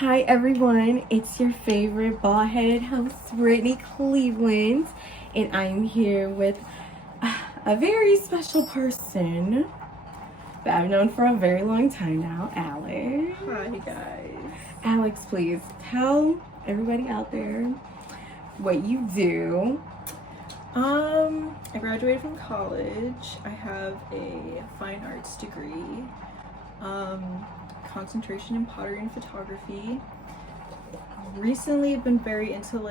Hi everyone, it's your favorite bald-headed host, Brittany Cleveland, and I'm here with a very special person that I've known for a very long time now, Alex. Hi guys. Alex, please tell everybody out there what you do. I graduated from college. I have a fine arts degree. Concentration in pottery and photography. Recently I've been very into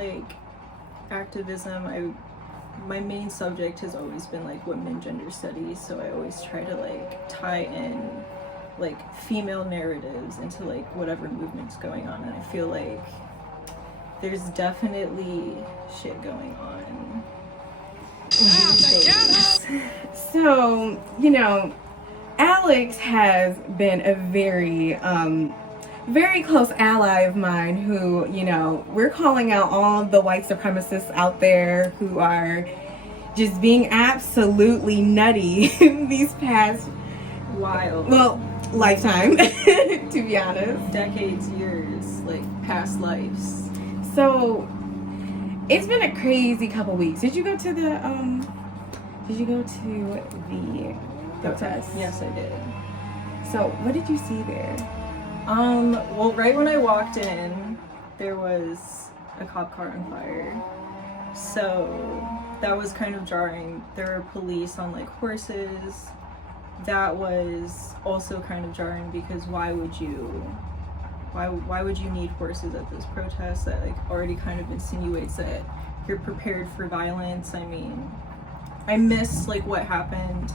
activism. My main subject has always been women and gender studies, so I always try to tie in female narratives into whatever movement's going on, and I feel like there's definitely shit going on these days. So, Alex has been a very close ally of mine who, we're calling out all the white supremacists out there who are just being absolutely nutty these past lifetime, to be honest. Decades, years, past lives. So it's been a crazy couple weeks. Did you go to the protest? Yes, I did. So what did you see there? Well, right when I walked in, there was a cop car on fire. So that was kind of jarring. There were police on horses. That was also kind of jarring because why would you need horses at this protest that already kind of insinuates that you're prepared for violence? I mean, I missed what happened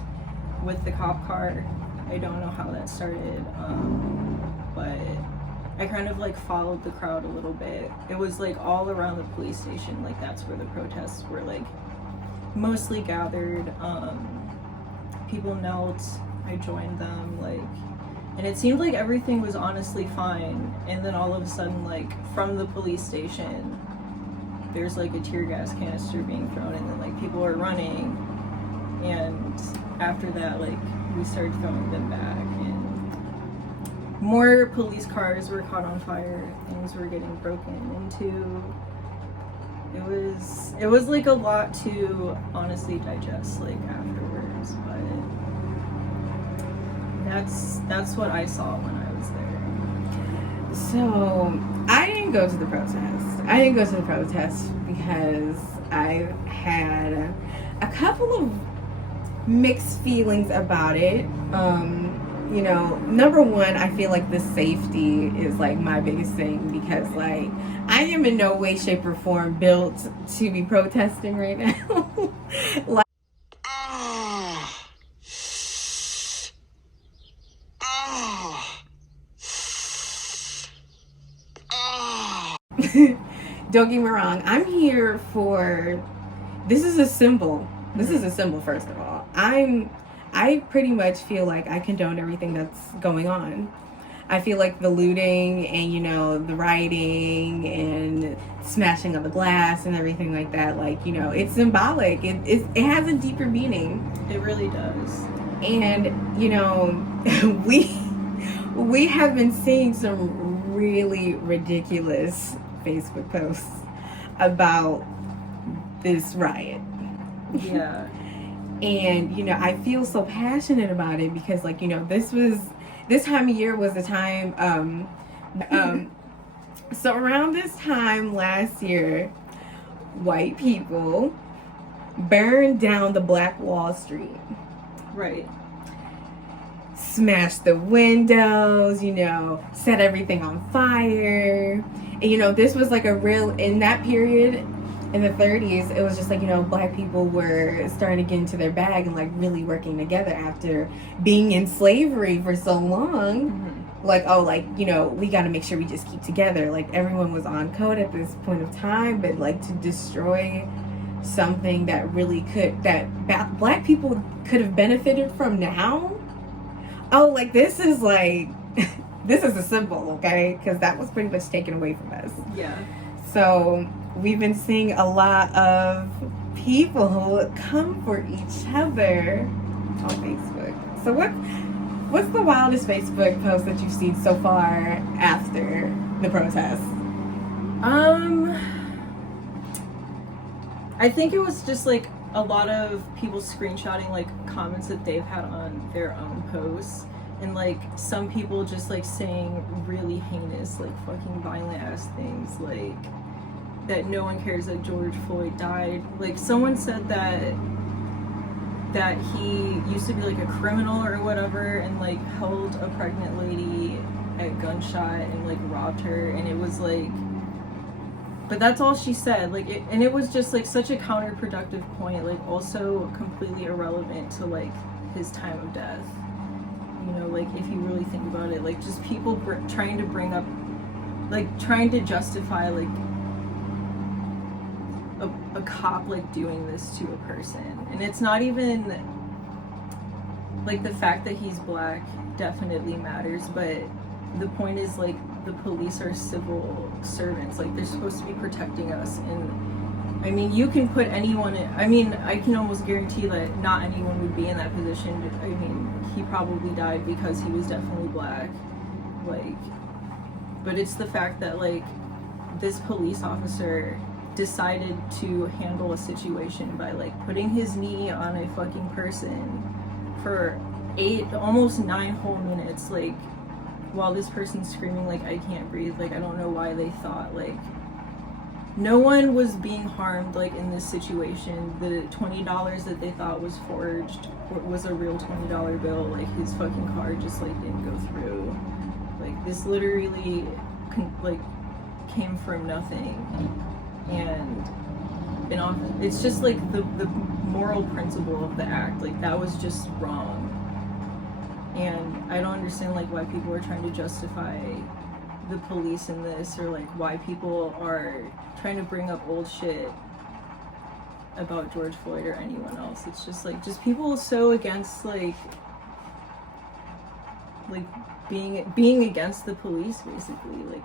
with the cop car. I don't know how that started, but I kind of followed the crowd a little bit. It was all around the police station. That's where the protests were mostly gathered. People knelt. I joined them, and it seemed like everything was honestly fine. And then all of a sudden, from the police station, there's a tear gas canister being thrown, and then people are running. And after that, we started throwing them back, and more police cars were caught on fire. Things were getting broken into. It was a lot to honestly digest afterwards, but that's what I saw when I was there. So I didn't go to the protest because I had a couple of mixed feelings about it. Number one, I feel like the safety is my biggest thing because I am in no way, shape, or form built to be protesting right now. Don't get me wrong, I'm here for, this is a symbol. This is a symbol, first of all. I pretty much feel like I condone everything that's going on. I feel like the looting and, the rioting and smashing of the glass and everything like that, it's symbolic. It has a deeper meaning. It really does. And, we have been seeing some really ridiculous Facebook posts about this riot. Yeah. And, I feel so passionate about it because, this time of year was the time, so around this time last year, white people burned down the Black Wall Street. Right. Smashed the windows, set everything on fire. And, this was in that period, in the 30s, it was just black people were starting to get into their bag and really working together after being in slavery for so long. Mm-hmm. We got to make sure we just keep together. Everyone was on code at this point of time, but to destroy something that really black people could have benefited from now. Oh, this is this is a symbol, okay? Because that was pretty much taken away from us. Yeah. So we've been seeing a lot of people who come for each other on Facebook. So what's the wildest Facebook post that you've seen so far after the protests? I think it was just like a lot of people screenshotting like comments that they've had on their own posts, and like some people just like saying really heinous, like fucking violent ass things, like that no one cares that George Floyd died. Like someone said that he used to be like a criminal or whatever, and like held a pregnant lady at gunshot and like robbed her, and it was like, but that's all she said. Like and it was just like such a counterproductive point, like also completely irrelevant to like his time of death. You know, like if you really think about it, like just people trying to bring up, like trying to justify like a cop like doing this to a person. And it's not even like the fact that he's black definitely matters, but the point is like the police are civil servants, like they're supposed to be protecting us. And I mean, you can put anyone in, I mean, I can almost guarantee that not anyone would be in that position. I mean, he probably died because he was definitely black, like, but it's the fact that like this police officer decided to handle a situation by like putting his knee on a fucking person for 8, almost 9 whole minutes, like while this person's screaming like I can't breathe. Like I don't know why they thought like no one was being harmed like in this situation. The $20 that they thought was forged was a real $20 bill. Like his fucking car just like didn't go through. Like this literally like came from nothing. And it's just like the moral principle of the act, like that was just wrong. And I don't understand like why people are trying to justify the police in this, or like why people are trying to bring up old shit about George Floyd or anyone else. It's just like just people so against like being against the police, basically, like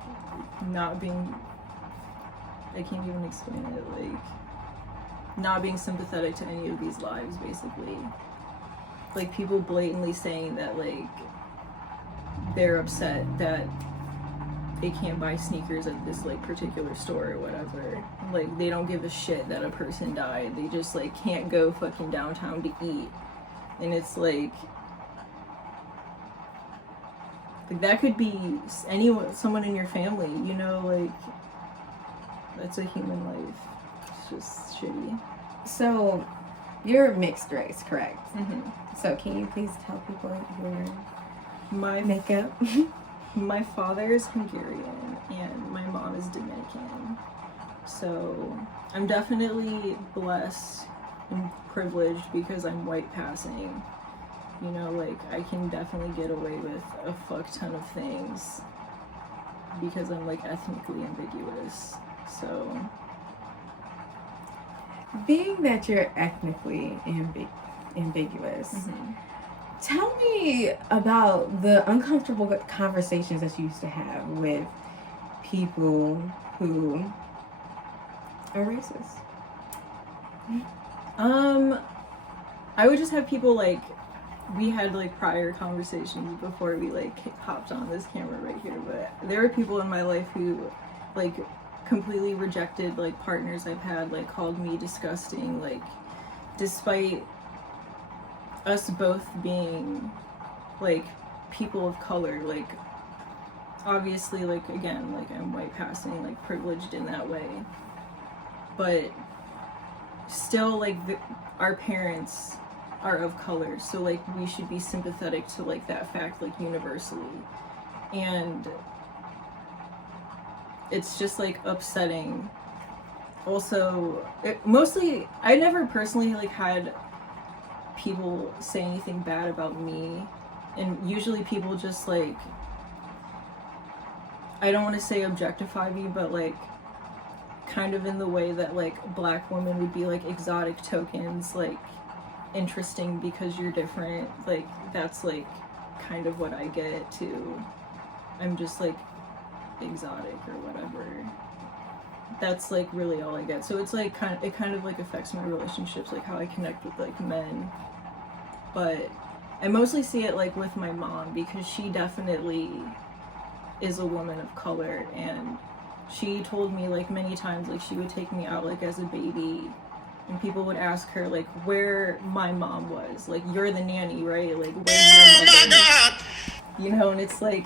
not being, I can't even explain it, like not being sympathetic to any of these lives, basically. Like people blatantly saying that like they're upset that they can't buy sneakers at this like particular store or whatever. Like they don't give a shit that a person died. They just like can't go fucking downtown to eat. And it's like that could be anyone, someone in your family, you know, like that's a human life. It's just shitty. So you're mixed race, correct? Mm-hmm. So can you please tell people your My makeup? My father is Hungarian and my mom is Dominican. So I'm definitely blessed and privileged because I'm white passing. You know, like I can definitely get away with a fuck ton of things because I'm like ethnically ambiguous. So being that you're ethnically ambiguous, mm-hmm. Tell me about the uncomfortable conversations that you used to have with people who are racist. I would just have people like, we had like prior conversations before we like hopped on this camera right here, but there were people in my life who like completely rejected like partners I've had, like called me disgusting, like despite us both being like people of color, like obviously like again like I'm white passing, like privileged in that way, but still like our parents are of color, so like we should be sympathetic to like that fact like universally. And it's just like upsetting. Also, mostly I never personally like had people say anything bad about me, and usually people just like, I don't want to say objectify me, but like kind of in the way that like black women would be like exotic tokens, like interesting because you're different. Like that's like kind of what I get too. I'm just like exotic or whatever. That's like really all I get. So it's like it kind of like affects my relationships, like how I connect with like men. But I mostly see it like with my mom, because she definitely is a woman of color, and she told me like many times, like she would take me out like as a baby, and people would ask her like where my mom was, like, you're the nanny, right? Like, where's your mother? You know, and it's like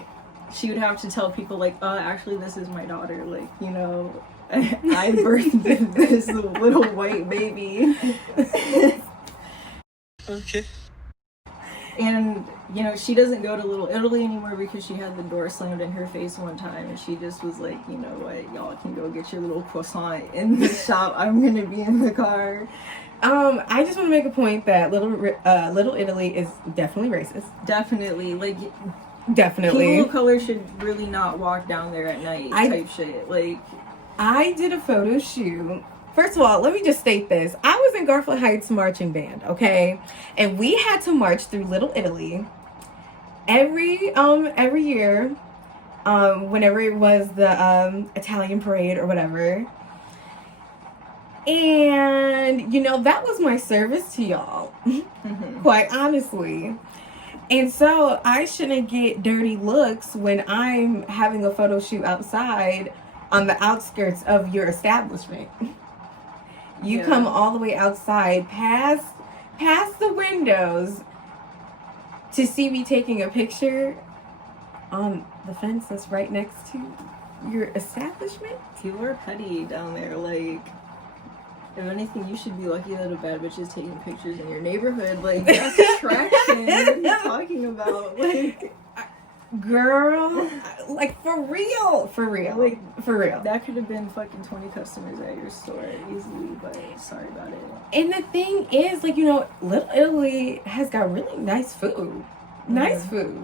she would have to tell people like, actually this is my daughter, like, you know, I birthed this little white baby. Okay. And, you know, she doesn't go to Little Italy anymore because she had the door slammed in her face one time, and she just was like, you know what, y'all can go get your little croissant in the shop. I'm gonna be in the car. I just want to make a point that Little Italy is definitely racist. Definitely, like, definitely. People of color should really not walk down there at night, type shit. Like, I did a photo shoot. First of all, let me just state this. I was in Garfield Heights marching band, okay? And we had to march through Little Italy every year, whenever it was the Italian parade or whatever. And, you know, that was my service to y'all, quite honestly. And so I shouldn't get dirty looks when I'm having a photo shoot outside on the outskirts of your establishment. You come all the way outside, past the windows, to see me taking a picture on the fence that's right next to your establishment. People are petty down there. Like, if anything, you should be lucky that a bad bitch is taking pictures in your neighborhood. Like, that's attraction. What are you talking about? Like, girl, like, for real, like, for real. That could have been fucking 20 customers at your store easily, but sorry about it. And the thing is, like, you know, Little Italy has got really nice food. Nice food.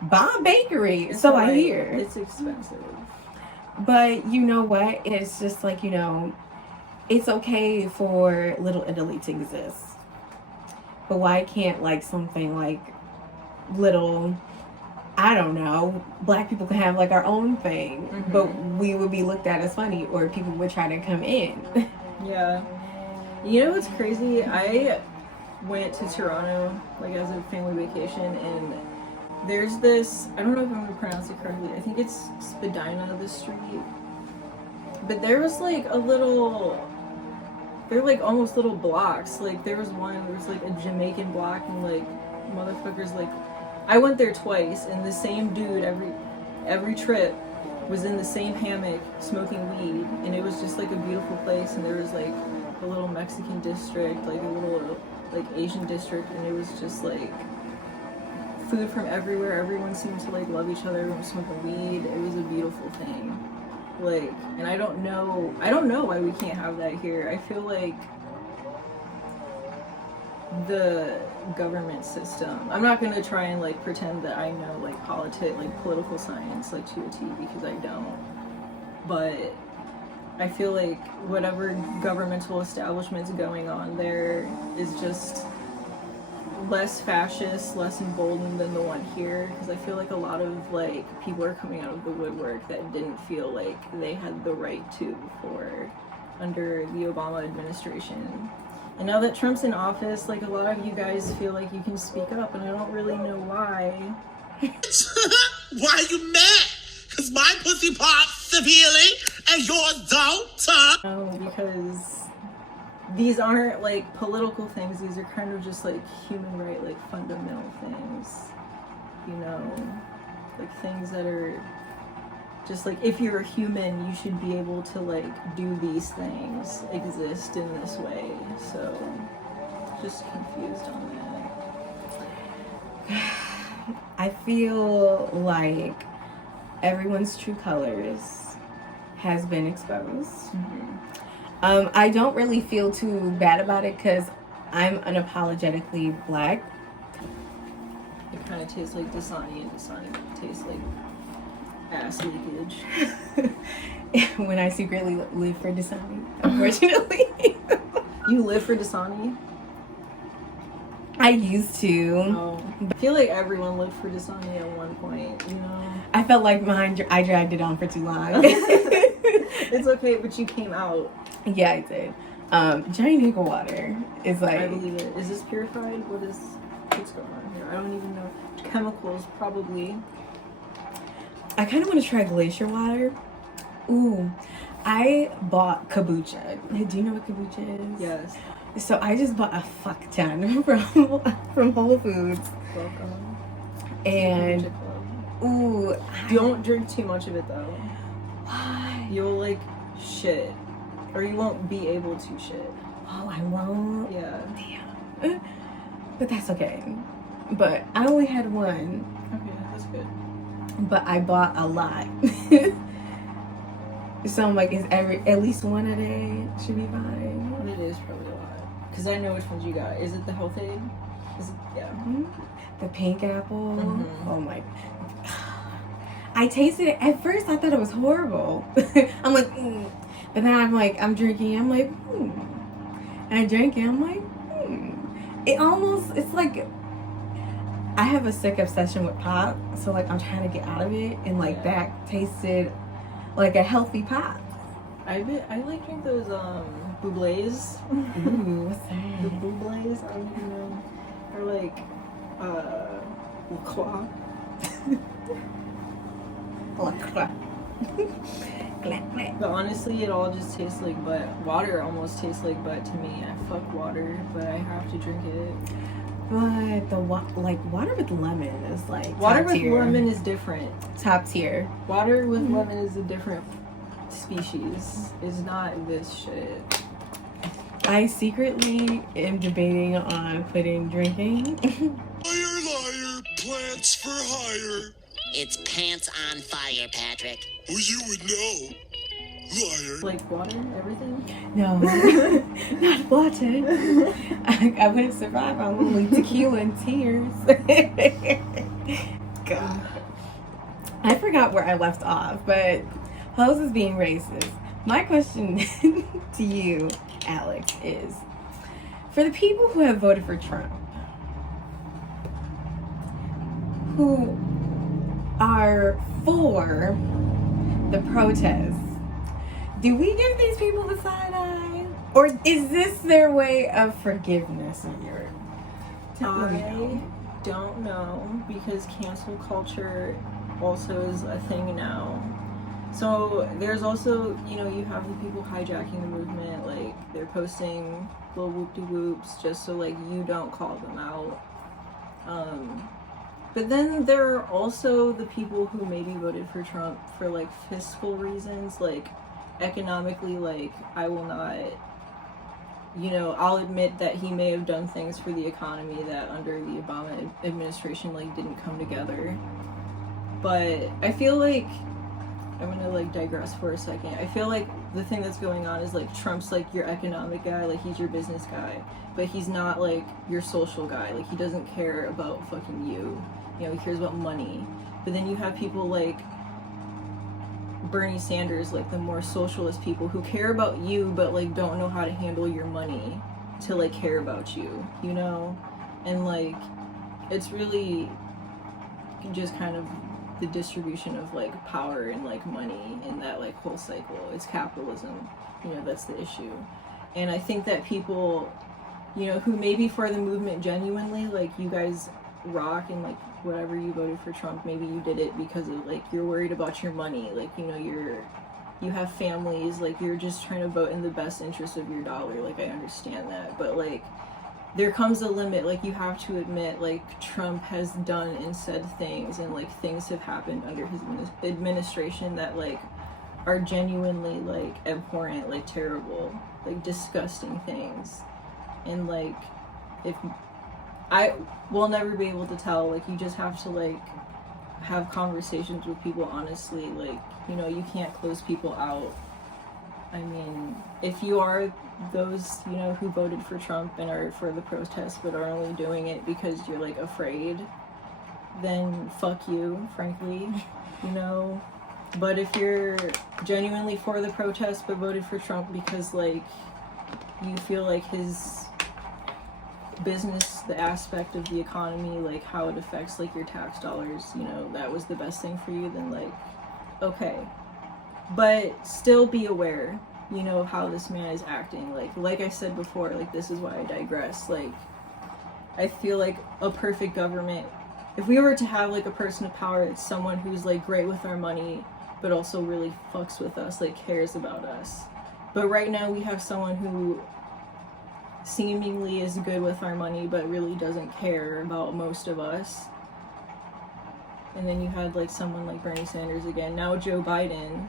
Bomb bakery, It's so right. I hear. It's expensive. But you know what? It's just like, you know, it's okay for Little Italy to exist. But why can't, like, something like little, I don't know, black people can have like our own thing, but we would be looked at as funny, or people would try to come in. Yeah. You know what's crazy? I went to Toronto like as a family vacation, and there's this, I don't know if I'm gonna pronounce it correctly, I think it's Spadina, the street. But there was like a little, they're like almost little blocks. Like there was like a Jamaican block, and like motherfuckers, like, I went there twice, and the same dude every trip was in the same hammock smoking weed, and it was just like a beautiful place. And there was like a little Mexican district, like a little like Asian district, and it was just like food from everywhere. Everyone seemed to like love each other. Everyone was smoking weed. It was a beautiful thing. Like, and I don't know why we can't have that here. I feel like the government system, I'm not gonna try and like pretend that I know like political science like to a T, because I don't, but I feel like whatever governmental establishment's going on there is just less fascist, less emboldened than the one here, because I feel like a lot of like people are coming out of the woodwork that didn't feel like they had the right to before under the Obama administration. And now that Trump's in office, like, a lot of you guys feel like you can speak up, and I don't really know why. Why are you mad? Because my pussy pops severely and yours don't? No, because these aren't like political things. These are kind of just like human right, like fundamental things. You know, like things that are just like, if you're a human, you should be able to like do these things, exist in this way. So, just confused on that. I feel like everyone's true colors has been exposed. I don't really feel too bad about it because I'm unapologetically black. It kind of tastes like Dasani, and Dasani tastes like ass leakage. When I secretly live for Dasani, unfortunately. You live for Dasani? I used to. Oh. I feel like everyone lived for Dasani at one point, you know? I felt like I dragged it on for too long. It's okay, but you came out. Yeah, I did. Giant Eagle water is like... I believe it. Is this purified? What's going on here? I don't even know. Chemicals, probably. I kind of want to try glacier water. Ooh, I bought kombucha. Do you know what kombucha is? Yes. So I just bought a fuck ton from Whole Foods. Welcome. And Kombucha club. ooh, Don't drink too much of it though. why? You'll like shit, or you won't be able to shit. Oh, I won't. Yeah. Damn. But that's okay. But I only had one. Okay, that's good. But I bought a lot. So I'm like, at least one a day should be fine. It is probably a lot. Because I know which ones you got. Is it the health aid? Is it, yeah. The pink apple. Mhm. Oh my. I tasted it. At first, I thought it was horrible. I'm like, but then I'm drinking. I'm like, And I drank it. I'm like, it's like, I have a sick obsession with pop. So like, I'm trying to get out of it. And like, that tasted like a healthy pop. I like drink those bubbles. Ooh, what's that? The bubbles, I don't even know. They're like LaCroix. But honestly, it all just tastes like butt. Water almost tastes like butt to me. I fuck water, but I have to drink it. But the water with lemon is like Water top with tier. lemon is different. Top tier. Water with lemon is a different species. It's not this shit. I secretly am debating on quitting drinking. Liar, liar, plants for hire. It's pants on fire, Patrick. Well, you would know. Liar. Like water, everything? No, not water. I wouldn't survive on only tequila and tears. God. I forgot where I left off, but Hoes is being racist. My question to you, Alex, is for the people who have voted for Trump, who are for the protests, do we give these people the side eye? Or is this their way of forgiveness in your I don't know, because cancel culture also is a thing now. So there's also, you have the people hijacking the movement, like they're posting little whoop-de-whoops just so like you don't call them out. But then there are also the people who maybe voted for Trump for like fiscal reasons, like economically, like I will not, I'll admit that he may have done things for the economy that under the Obama administration like didn't come together. But I feel like I'm gonna like digress for a second. I feel like the thing that's going on is like Trump's like your economic guy, like he's your business guy, but he's not like your social guy. Like he doesn't care about fucking you. He cares about money. But then you have people like Bernie Sanders, like the more socialist people who care about you but like don't know how to handle your money to like care about you, And like it's really just kind of the distribution of like power and like money in that like whole cycle. It's capitalism, that's the issue. And I think that people, who maybe for the movement genuinely, like you guys rock and like whatever you voted for Trump, maybe you did it because of like you're worried about your money, like you have families, like you're just trying to vote in the best interest of your dollar. Like I understand that, but like there comes a limit. Like you have to admit like Trump has done and said things, and like things have happened under his administration that like are genuinely like abhorrent, like terrible, like disgusting things. And like if I will never be able to tell, like you just have to like have conversations with people honestly, like you can't close people out. I mean, if you are those who voted for Trump and are for the protests but are only doing it because you're like afraid, then fuck you, frankly. But if you're genuinely for the protests but voted for Trump because like you feel like his business, the aspect of the economy, like how it affects like your tax dollars, that was the best thing for you, then like okay. But still be aware, how this man is acting. Like I said before, like this is why I digress. Like I feel like a perfect government if we were to have like a person of power, it's someone who's like great with our money, but also really fucks with us, like cares about us. But right now we have someone who seemingly is good with our money, but really doesn't care about most of us. And then you had like someone like Bernie Sanders again. Now Joe Biden,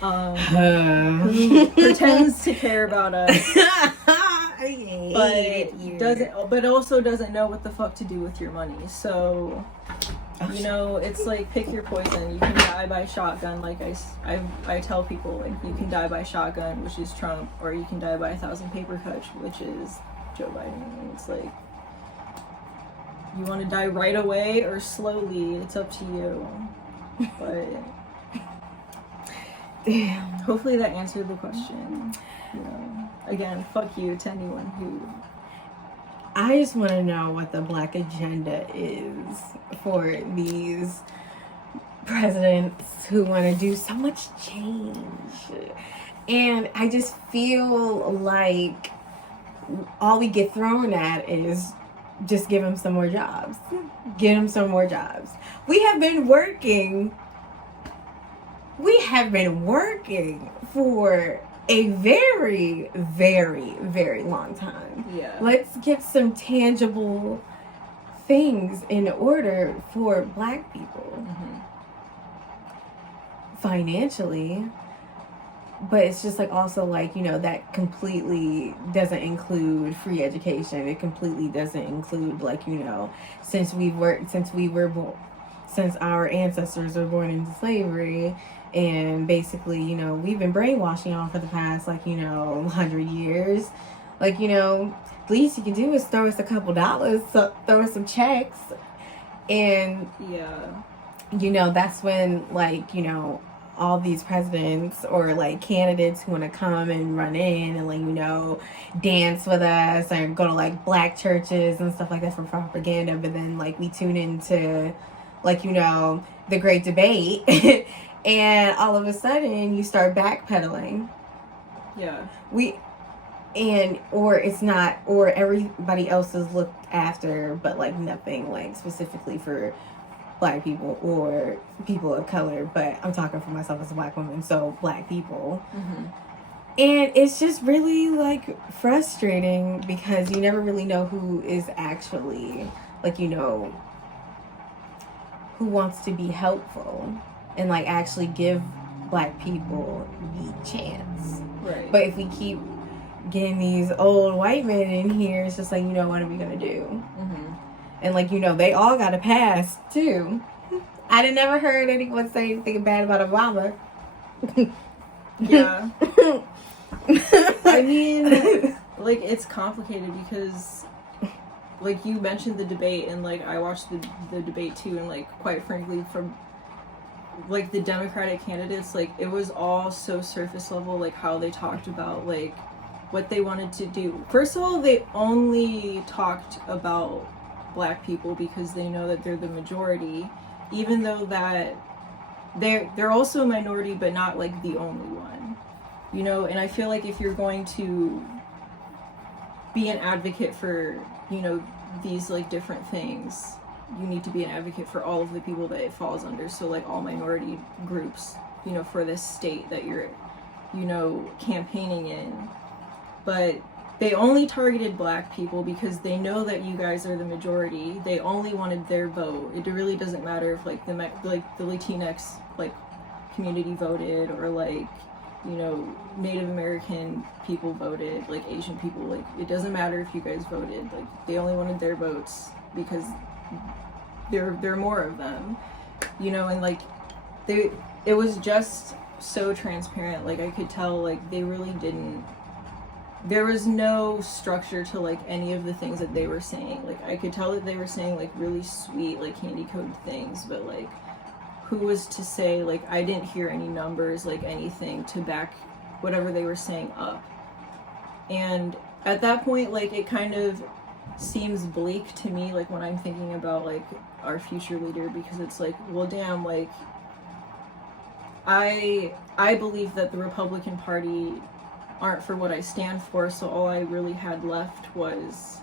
who pretends to care about us, but also doesn't know what the fuck to do with your money. So, you know, it's like pick your poison. You can die by shotgun, like I tell people, like you can die by shotgun, which is Trump, or you can die by 1,000 paper cuts, which is Joe Biden. And it's like, you want to die right away or slowly, it's up to you. But damn. Hopefully that answered the question. You know, again, fuck you to anyone who. I just want to know what the Black agenda is for these presidents who want to do so much change. And I just feel like all we get thrown at is just give them some more jobs. Get them some more jobs. We have been working for a very, very, very long time. Yeah. Let's get some tangible things in order for Black people. Financially. But it's just like also like, you know, that completely doesn't include free education. It completely doesn't include like, you know, since our ancestors were born into slavery, and basically, you know, we've been brainwashing y'all for the past, like, you know, 100 years. Like, you know, the least you can do is throw us a couple dollars, throw us some checks. And, yeah, you know, that's when, like, you know, all these presidents or, like, candidates who want to come and run in and, like, you know, dance with us and go to, like, Black churches and stuff like that for propaganda. But then, like, we tune into, like, you know, the great debate. And all of a sudden, you start backpedaling. Yeah. Or it's not, or everybody else is looked after, but like nothing like specifically for Black people or people of color. But I'm talking for myself as a Black woman, so Black people. And it's just really like frustrating because you never really know who is actually, like, you know, who wants to be helpful and like actually give Black people the chance. Right. But if we keep getting these old white men in here, it's just like, you know, what are we gonna do? And like, you know, they all got a pass too. I didn't never heard anyone say anything bad about Obama. Yeah. I mean, like, it's complicated because, like, you mentioned the debate, and like I watched the debate too, and like quite frankly, from like the Democratic candidates, like it was all so surface level, like how they talked about like what they wanted to do. First of all, they only talked about Black people because they know that they're the majority, even though that they're also a minority, but not like the only one, you know. And I feel like if you're going to be an advocate for, you know, these like different things, you need to be an advocate for all of the people that it falls under. So like all minority groups, you know, for this state that you're, you know, campaigning in. But they only targeted Black people because they know that you guys are the majority. They only wanted their vote. It really doesn't matter if like the Latinx like community voted, or like, you know, Native American people voted, like Asian people. Like, it doesn't matter if you guys voted. Like, they only wanted their votes because there are more of them, you know. And like it was just so transparent. Like, I could tell like they really didn't, there was no structure to like any of the things that they were saying. Like, I could tell that they were saying like really sweet, like candy coated things, but like who was to say, like, I didn't hear any numbers, like anything to back whatever they were saying up. And at that point, like, it kind of seems bleak to me, like when I'm thinking about like our future leader, because it's like, well, damn, like I believe that the Republican Party aren't for what I stand for, so all I really had left was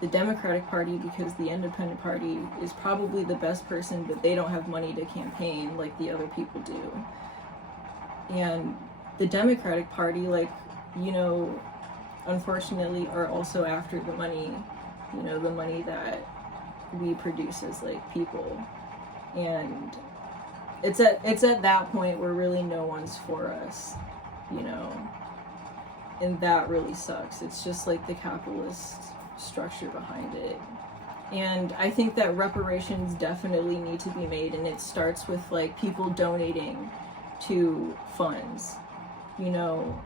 the Democratic Party because the Independent Party is probably the best person, but they don't have money to campaign like the other people do. And the Democratic Party, like, you know, unfortunately are also after the money, you know, the money that we produce as like people. And it's at that point where really no one's for us, you know. And that really sucks. It's just like the capitalist structure behind it. And I think that reparations definitely need to be made, and it starts with like people donating to funds, you know,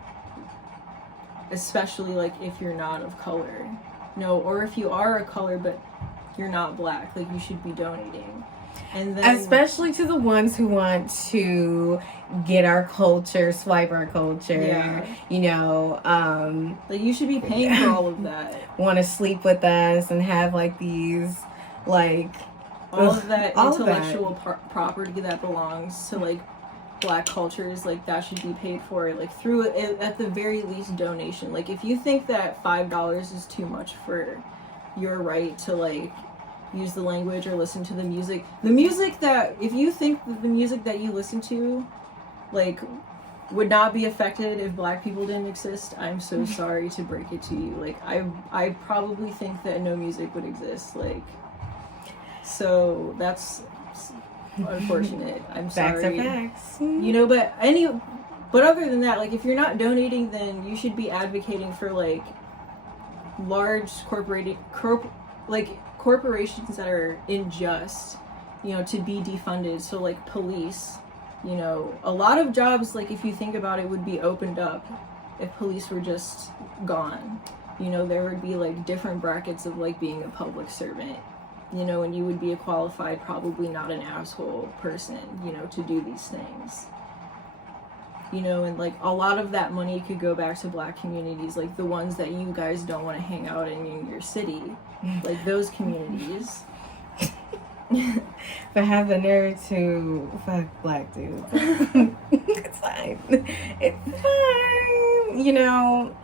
especially like if you're not of color, no, or if you are a color but you're not Black, like you should be donating. And then, especially to the ones who want to get our culture, swipe our culture, you know, like you should be paying for all of that. Want to sleep with us and have like these, like all of that intellectual property that belongs to like Black cultures, like that should be paid for, like through at the very least donation. Like if you think that $5 is too much for your right to like use the language or listen to the music that, if you think that the music that you listen to like would not be affected if Black people didn't exist, I'm so sorry to break it to you. Like I probably think that no music would exist. Like, so that's unfortunate. I'm sorry. Facts are facts. You know, but other than that, like if you're not donating, then you should be advocating for like large corporations that are unjust, you know, to be defunded. So like police, you know, a lot of jobs, like if you think about it, would be opened up if police were just gone. You know, there would be like different brackets of like being a public servant, you know, and you would be a qualified, probably not an asshole person, you know, to do these things. You know, and like a lot of that money could go back to Black communities, like the ones that you guys don't want to hang out in your city, like those communities. But have the nerve to fuck Black dudes. It's fine. It's fine. You know,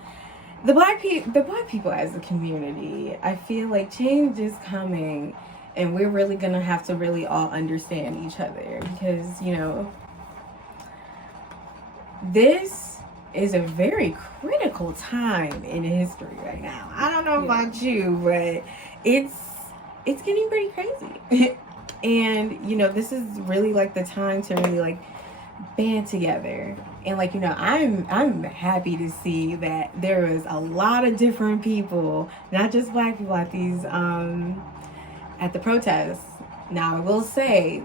the black people as a community, I feel like change is coming, and we're really gonna have to really all understand each other, because, you know, this is a very critical time in history right now. I don't know about you, but it's getting pretty crazy. And, you know, this is really like the time to really like band together. And like, you know, I'm happy to see that there was a lot of different people, not just Black people, at these at the protests. Now I will say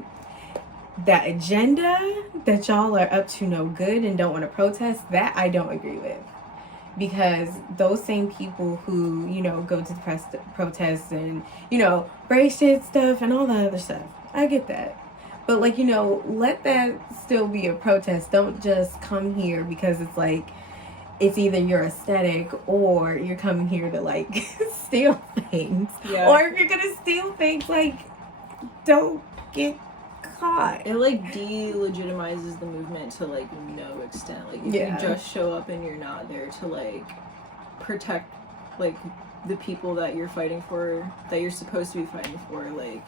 that agenda that y'all are up to no good and don't want to protest, that I don't agree with. Because those same people who, you know, go to the protests and, you know, race shit stuff and all that other stuff, I get that. But, like, you know, let that still be a protest. Don't just come here because it's like, it's either your aesthetic or you're coming here to, like, steal things. Yeah. Or if you're going to steal things, like, don't get caught. It like delegitimizes the movement to like no extent. Like if you just show up and you're not there to like protect like the people that you're fighting for, that you're supposed to be fighting for, like,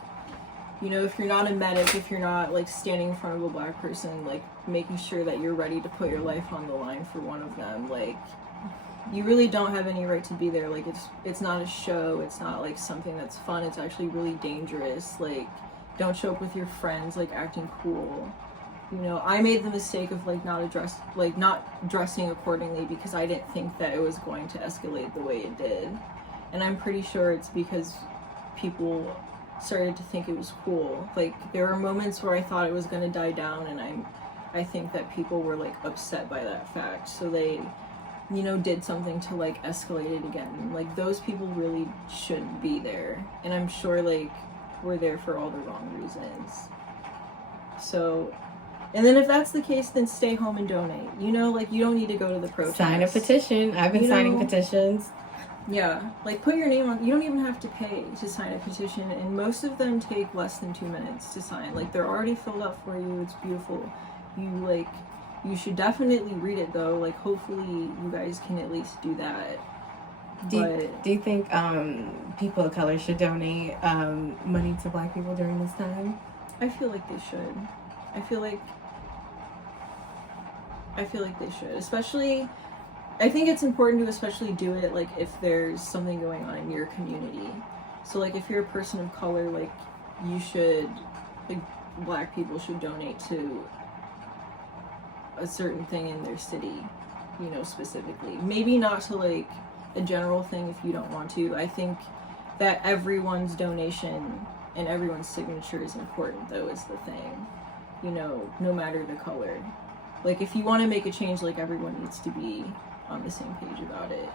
you know, if you're not a medic, if you're not like standing in front of a Black person, like making sure that you're ready to put your life on the line for one of them, like you really don't have any right to be there. Like it's not a show, it's not like something that's fun, it's actually really dangerous. Like, don't show up with your friends like acting cool. You know, I made the mistake of like not dressing accordingly because I didn't think that it was going to escalate the way it did. And I'm pretty sure it's because people started to think it was cool. Like there were moments where I thought it was going to die down, and I think that people were like upset by that fact. So they, you know, did something to like escalate it again. Like those people really shouldn't be there. And I'm sure like we're there for all the wrong reasons. So, and then if that's the case, then stay home and donate. You know, like you don't need to go to the protest. Sign a petition. I've been signing petitions. Yeah, like put your name on. You don't even have to pay to sign a petition, and most of them take less than 2 minutes to sign. Like they're already filled out for you. It's beautiful. You should definitely read it though. Like hopefully you guys can at least do that. Do you think people of color should donate money to Black people during this time? I feel like they should. I feel like they should. Especially, I think it's important to especially do it like if there's something going on in your community. So like if you're a person of color, like you should, like Black people should donate to a certain thing in their city, you know, specifically. Maybe not to like a general thing if you don't want to. I think that everyone's donation and everyone's signature is important, though, is the thing. You know, no matter the color. Like, if you want to make a change, like, everyone needs to be on the same page about it,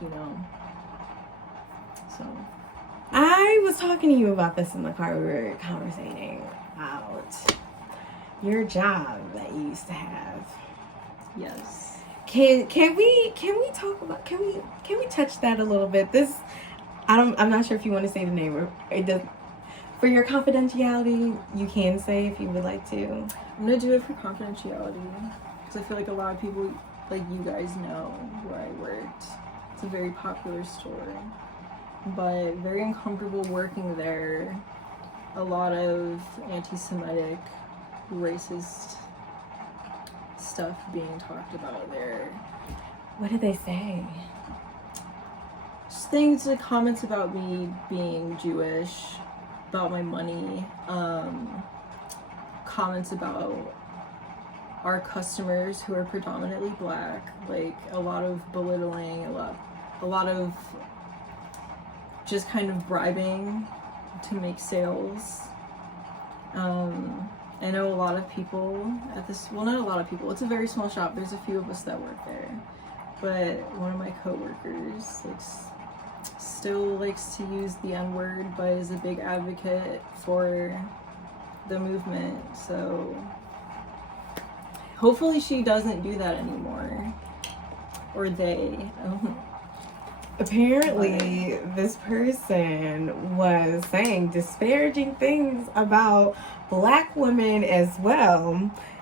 you know? So. I was talking to you about this in the car. We were conversating about your job that you used to have. Yes. Can we talk about, can we touch that a little bit? I'm not sure if you want to say the name, or it does. For your confidentiality, you can say if you would like to. I'm gonna do it for confidentiality, because I feel like a lot of people, like you guys, know where I worked. It's a very popular store, but very uncomfortable working there. A lot of anti-Semitic, racist stuff being talked about there. What did they say? Just things like comments about me being Jewish, about my money, comments about our customers who are predominantly Black, like a lot of belittling, a lot of just kind of bribing to make sales. I know a lot of people at this, well, not a lot of people, it's a very small shop, there's a few of us that work there, but one of my coworkers still likes to use the N-word, but is a big advocate for the movement, so hopefully she doesn't do that anymore, or they. Apparently, this person was saying disparaging things about Black women as well,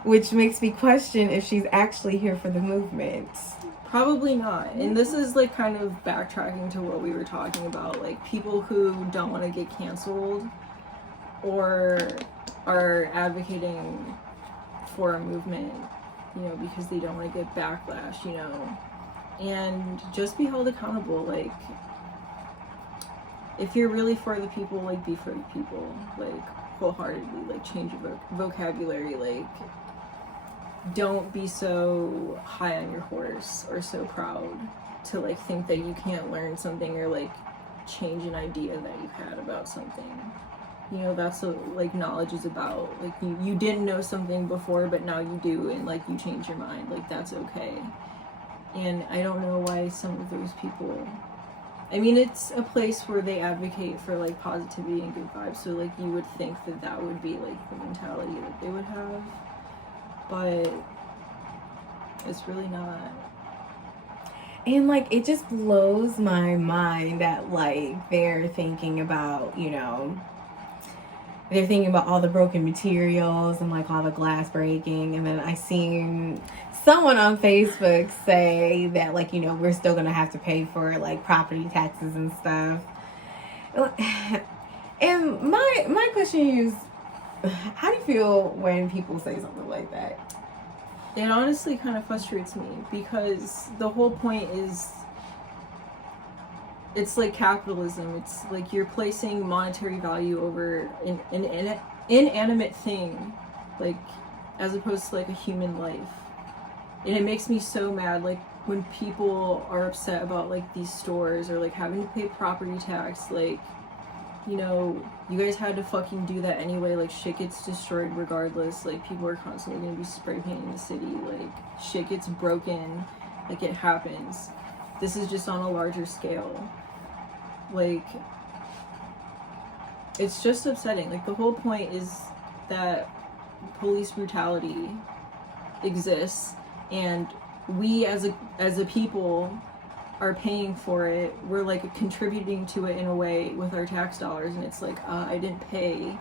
which makes me question if she's actually here for the movement. Probably not. And this is like kind of backtracking to what we were talking about, like people who don't want to get canceled or are advocating for a movement, you know, because they don't want to get backlash, you know, and just be held accountable. Like, if you're really for the people, like, be for the people, like, wholeheartedly, like, change your vocabulary, like, don't be so high on your horse or so proud to like think that you can't learn something or like change an idea that you've had about something. You know, that's what like knowledge is about. Like you didn't know something before, but now you do, and like you change your mind. Like that's okay. And I don't know why some of those people, I mean, it's a place where they advocate for like positivity and good vibes, so like you would think that that would be like the mentality that they would have, but it's really not. And like it just blows my mind that like they're thinking about, you know, they're thinking about all the broken materials and like all the glass breaking, and then I seen someone on Facebook say that like, you know, we're still gonna have to pay for like property taxes and stuff. And my question is, how do you feel when people say something like that? It honestly kind of frustrates me, because the whole point is, it's like capitalism. It's like you're placing monetary value over an inanimate thing, like, as opposed to like a human life. And it makes me so mad, like, when people are upset about like these stores or like having to pay property tax. Like, you know, you guys had to fucking do that anyway. Like, shit gets destroyed regardless. Like, people are constantly gonna be spray painting the city. Like, shit gets broken. Like, it happens. This is just on a larger scale. Like, it's just upsetting. Like, the whole point is that police brutality exists, and we as a people are paying for it. We're like contributing to it in a way with our tax dollars, and it's like, I didn't pay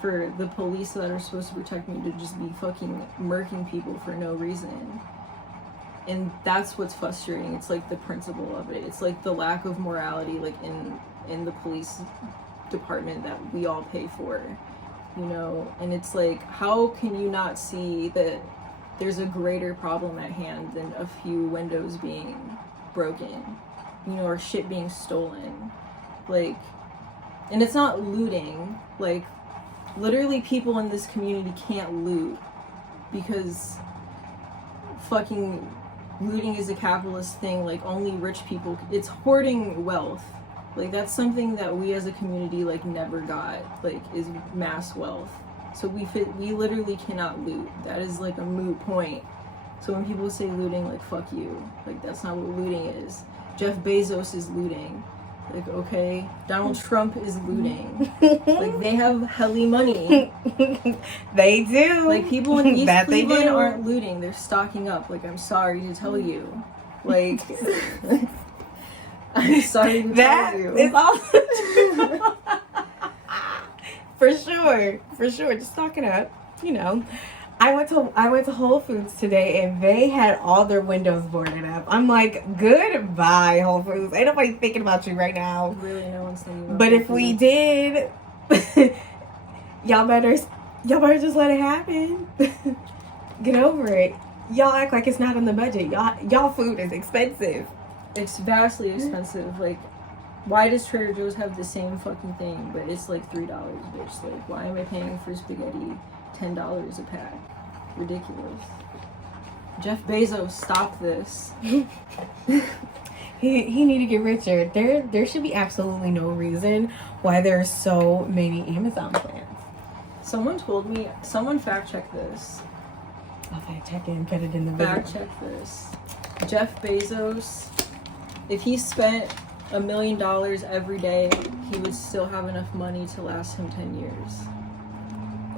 for the police that are supposed to protect me to just be fucking murking people for no reason. And that's what's frustrating. It's like the principle of it. It's like the lack of morality, like in the police department that we all pay for, you know. And it's like, how can you not see that there's a greater problem at hand than a few windows being broken, you know, or shit being stolen? Like, and it's not looting. Like, literally people in this community can't loot because fucking looting is a capitalist thing. Like, only rich people, it's hoarding wealth. Like, that's something that we as a community like never got, like, is mass wealth. So we literally cannot loot. That is like a moot point. So when people say looting, like, fuck you. Like, that's not what looting is. Jeff Bezos is looting. Like, okay, Donald Trump is looting. Like, they have helly money. They do. Like, people in East Cleveland aren't looting. They're stocking up. Like, I'm sorry to tell you. Like, I'm sorry to tell you. That is also true. For sure. Just stocking up, you know. I went to Whole Foods today and they had all their windows boarded up. I'm like, goodbye, Whole Foods. Ain't nobody thinking about you right now. Really, no one's thinking about But Whole if we Foods. did, y'all better just let it happen. Get over it. Y'all act like it's not on the budget. Y'all food is expensive. It's vastly expensive. Like, why does Trader Joe's have the same fucking thing, but it's like $3, bitch? Like, why am I paying for spaghetti $10 a pack? Ridiculous. Jeff Bezos, stop this. He need to get richer. There should be absolutely no reason why there are so many Amazon plans. Someone fact check this. I'll fact check it and put it in the video. Fact check this. Jeff Bezos, if he spent $1 million every day, he would still have enough money to last him 10 years.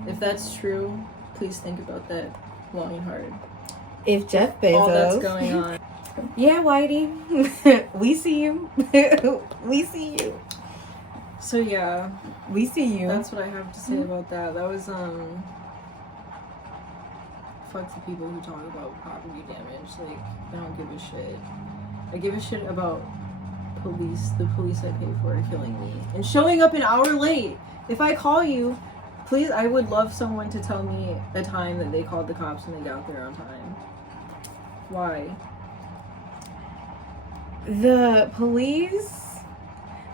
If that's true, please think about that long and hard. If Jeff Bezos, All that's going on. Yeah, Whitey, we see you. We see you. So yeah, We see you. that's what I have to say about that. That was fuck the people who talk about property damage. Like, I don't give a shit. I give a shit about the police I pay for are killing me and showing up an hour late. If I call you, please, I would love someone to tell me a time that they called the cops and they got there on time. Why? The police,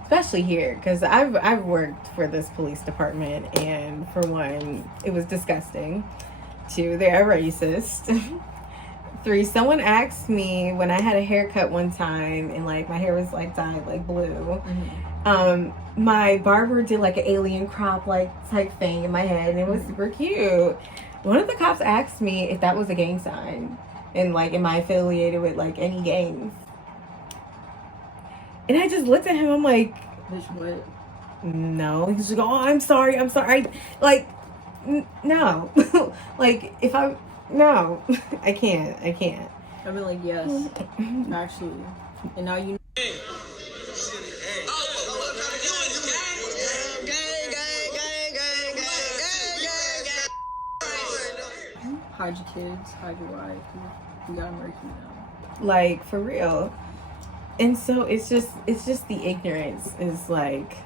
especially here, because I've worked for this police department, and for one, it was disgusting. Two, they're racist. Three, someone asked me when I had a haircut one time, and like my hair was like dyed like blue. My barber did like an alien crop like type thing in my head, and it was super cute. One of the cops asked me if that was a gang sign, and like, am I affiliated with like any gangs? And I just looked at him. I'm like, Bitch, what? no. He's like, oh, I'm sorry. Like, no. Like, if I, no, I can't. I've been like, yes, actually. And now you hide your kids, hide your wife. You gotta murk you now. like, for real. And so it's just the ignorance is like,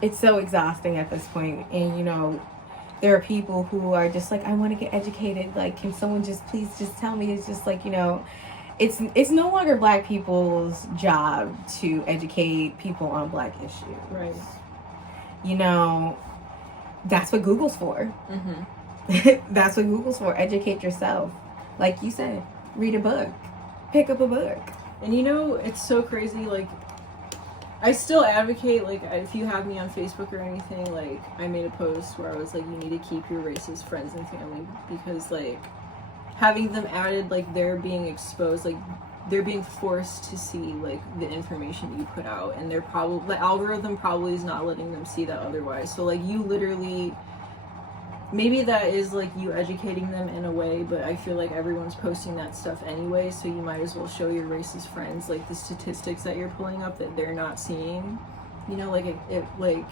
it's so exhausting at this point. And, you know, there are people who are just like, I want to get educated. Like, can someone just please just tell me? It's just like, you know, it's no longer Black people's job to educate people on Black issues. Right. You know, that's what Google's for. That's what Google's for. Educate yourself. Like you said, read a book. Pick up a book. And you know, it's so crazy, like, I still advocate, like, if you have me on Facebook or anything, like, I made a post where I was like, you need to keep your racist friends and family, because, like, having them added, like, they're being exposed, like, they're being forced to see, like, the information that you put out, and they're probably, the algorithm probably is not letting them see that otherwise. So, like, you literally, maybe that is like you educating them in a way, but I feel like everyone's posting that stuff anyway, so you might as well show your racist friends like the statistics that you're pulling up that they're not seeing. You know, like it like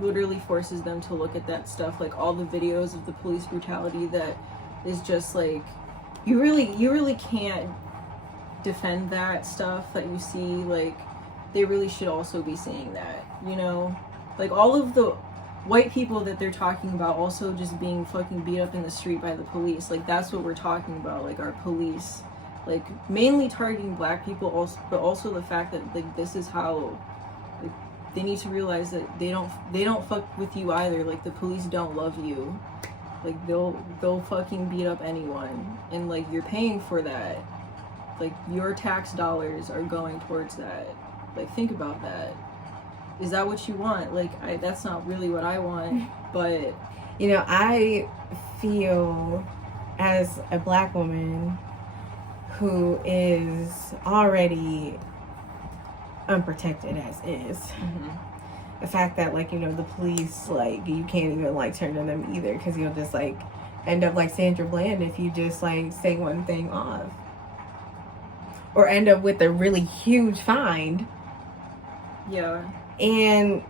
literally forces them to look at that stuff, like all the videos of the police brutality that is just like, you really can't defend that stuff that you see, like, they really should also be saying that, you know? Like, all of the white people that they're talking about also just being fucking beat up in the street by the police, like, that's what we're talking about, like, our police, like, mainly targeting black people, also, but also the fact that, like, this is how, like, they need to realize that they don't fuck with you either. Like, the police don't love you. Like, they'll fucking beat up anyone, and, like, you're paying for that. Like, your tax dollars are going towards that. Like, think about that. Is that what you want? Like, that's not really what I want, but... You know, I feel, as a black woman who is already unprotected as is, the fact that, like, you know, the police, like, you can't even, like, turn on them either, because you'll just, like, end up like Sandra Bland if you just, like, say one thing off. Or end up with a really huge fine. Yeah. And,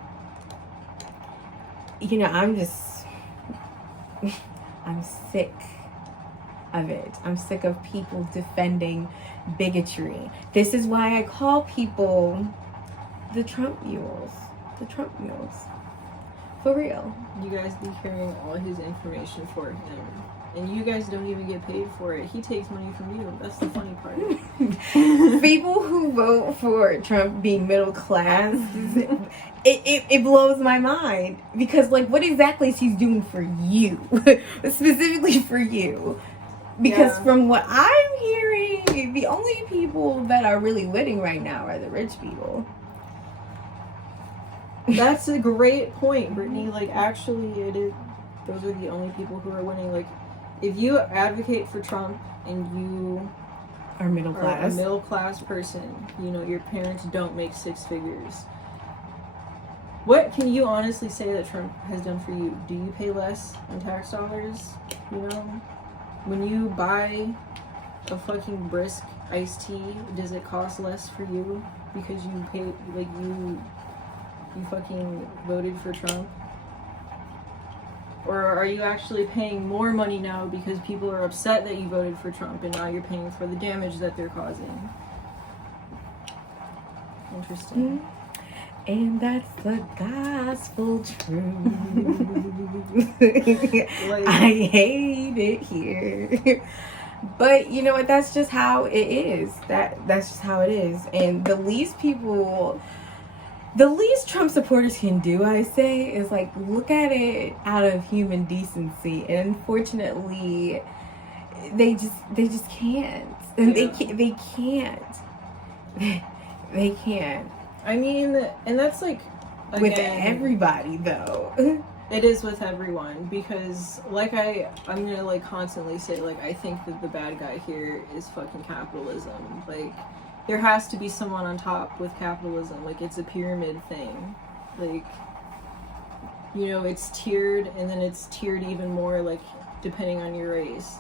you know, I'm sick of it. I'm sick of people defending bigotry. This is why I call people the Trump mules. The Trump mules. For real. You guys be hearing all his information for him. And you guys don't even get paid for it. He takes money from you. That's the funny part. People who vote for Trump being middle class, it blows my mind. Because, like, what exactly is he doing for you? Specifically for you. Because from what I'm hearing, the only people that are really winning right now are the rich people. That's a great point, Brittany. Like, actually, it is. Those are the only people who are winning. Like, if you advocate for Trump and you are middle class, a middle class person, you know, your parents don't make six figures. What can you honestly say that Trump has done for you? Do you pay less in tax dollars? You know, when you buy a fucking brisk iced tea, does it cost less for you because you pay, like, you fucking voted for Trump? Or are you actually paying more money now because people are upset that you voted for Trump and now you're paying for the damage that they're causing? Interesting. And that's the gospel truth. Like, I hate it here. But you know what? That's just how it is. That's just how it is. And the least Trump supporters can do, I say, is, like, look at it out of human decency. And unfortunately, they just can't. And they can't. They can't. I mean, and that's, like, again, with everybody, though. It is with everyone, because, like, I'm gonna, like, constantly say, like, I think that the bad guy here is fucking capitalism. Like, there has to be someone on top with capitalism. Like, it's a pyramid thing. Like, you know, it's tiered, and then it's tiered even more, like, depending on your race.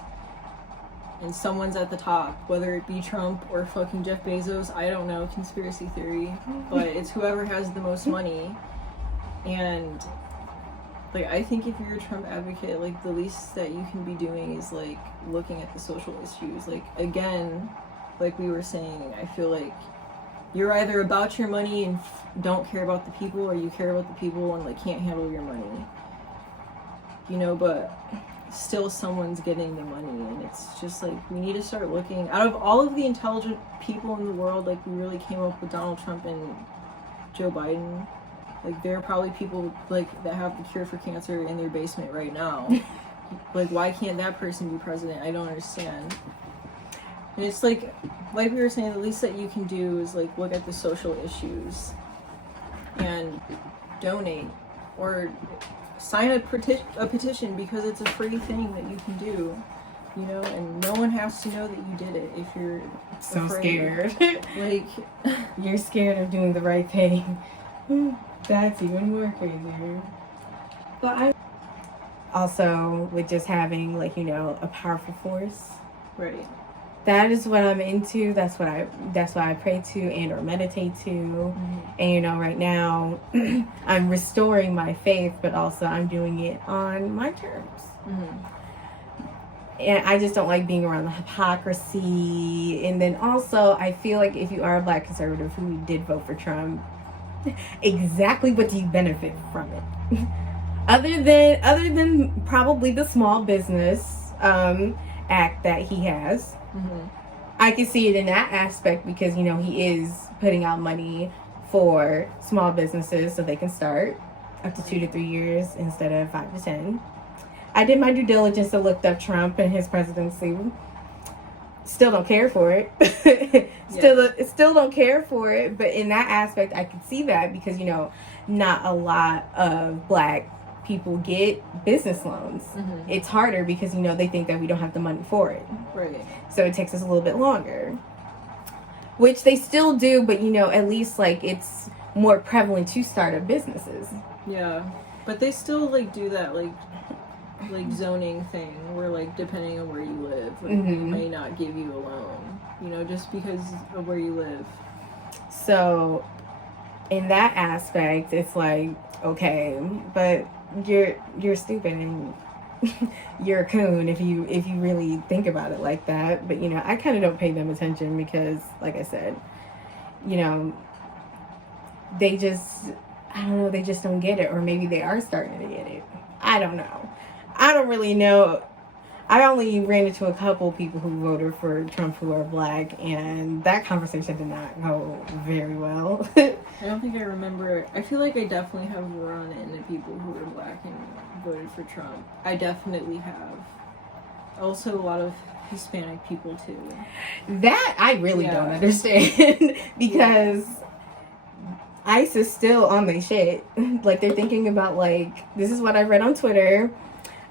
And someone's at the top, whether it be Trump or fucking Jeff Bezos, I don't know, conspiracy theory, but it's whoever has the most money. And, like, I think if you're a Trump advocate, like, the least that you can be doing is, like, looking at the social issues. Like, again, like we were saying, I feel like you're either about your money and don't care about the people, or you care about the people and, like, can't handle your money. You know, but still someone's getting the money, and it's just, like, we need to start looking. Out of all of the intelligent people in the world, like, we really came up with Donald Trump and Joe Biden. Like, there are probably people, like, that have the cure for cancer in their basement right now. Like, why can't that person be president? I don't understand. And it's like we were saying, the least that you can do is, like, look at the social issues and donate or sign a petition, because it's a free thing that you can do, you know, and no one has to know that you did it if you're so afraid. Scared. Like, you're scared of doing the right thing. That's even more crazier. But I also, with just having, like, you know, a powerful force, right, that is what I'm into. That's what I pray to and or meditate to. And, you know, right now I'm restoring my faith, but also I'm doing it on my terms. And I just don't like being around the hypocrisy. And then also, I feel like if you are a black conservative who did vote for Trump, exactly what do you benefit from it? other than probably the small business act that he has. Mm-hmm. I can see it in that aspect because, you know, he is putting out money for small businesses so they can start up to 2 to 3 years instead of 5 to 10. I did my due diligence and looked up Trump and his presidency. Still don't care for it. Still don't care for it. But in that aspect, I can see that because, you know, not a lot of black people get business loans. Mm-hmm. It's harder because, you know, they think that we don't have the money for it. Right. So it takes us a little bit longer. Which they still do, but, you know, at least, like, it's more prevalent to start up businesses. Yeah. But they still, like, do that, like zoning thing where, like, depending on where you live, like, they may not give you a loan, you know, just because of where you live. So in that aspect, it's like, okay, but you're stupid and you're a coon if you really think about it like that. But, you know, I kind of don't pay them attention because, like I said, you know, they just, I don't know, they just don't get it, or maybe they are starting to get it. I don't know. I don't really know. I only ran into a couple people who voted for Trump who are black, and that conversation did not go very well. I don't think I remember. I feel like I definitely have run into people who are black and voted for Trump. I definitely have. Also, a lot of Hispanic people, too. That I really don't understand because ICE is still on their shit. Like, they're thinking about, like, this is what I read on Twitter.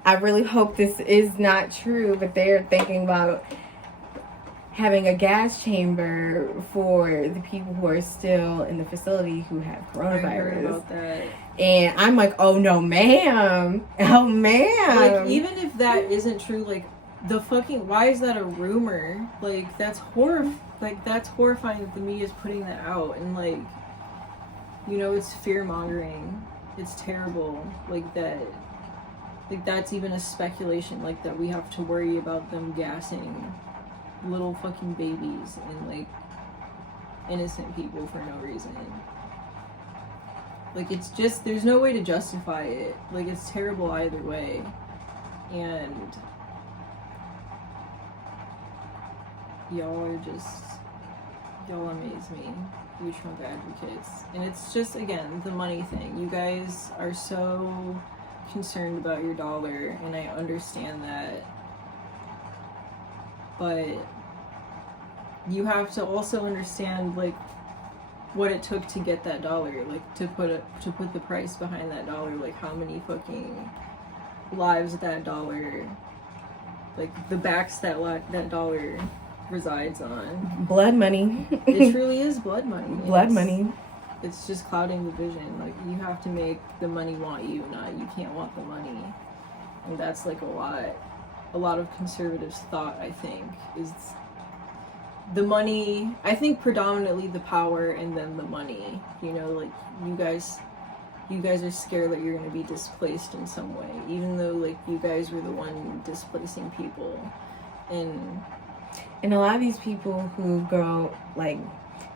I really hope this is not true, but they're thinking about having a gas chamber for the people who are still in the facility who have coronavirus. I heard about that. And I'm like, oh no, ma'am. Oh, ma'am. Like, even if that isn't true, like, the fucking, why is that a rumor? Like, that's that's horrifying that the media is putting that out. And, like, you know, it's fear-mongering. It's terrible. Like, that's even a speculation, like, that we have to worry about them gassing little fucking babies and, like, innocent people for no reason. Like, it's just, there's no way to justify it. Like, it's terrible either way. And y'all amaze me, you Trump advocates. And it's just, again, the money thing. You guys are so concerned about your dollar, and I understand that, but you have to also understand, like, what it took to get that dollar, like, to put the price behind that dollar, like, how many fucking lives that dollar, like, the backs that dollar resides on. Blood money. It truly is blood money. Blood money. It's just clouding the vision. Like, you have to make the money want you, not you can't want the money. And that's, like, a lot of conservatives thought, I think, is the money. I think predominantly the power and then the money. You know, like, you guys are scared that you're going to be displaced in some way, even though, like, you guys were the one displacing people. And a lot of these people who go, like,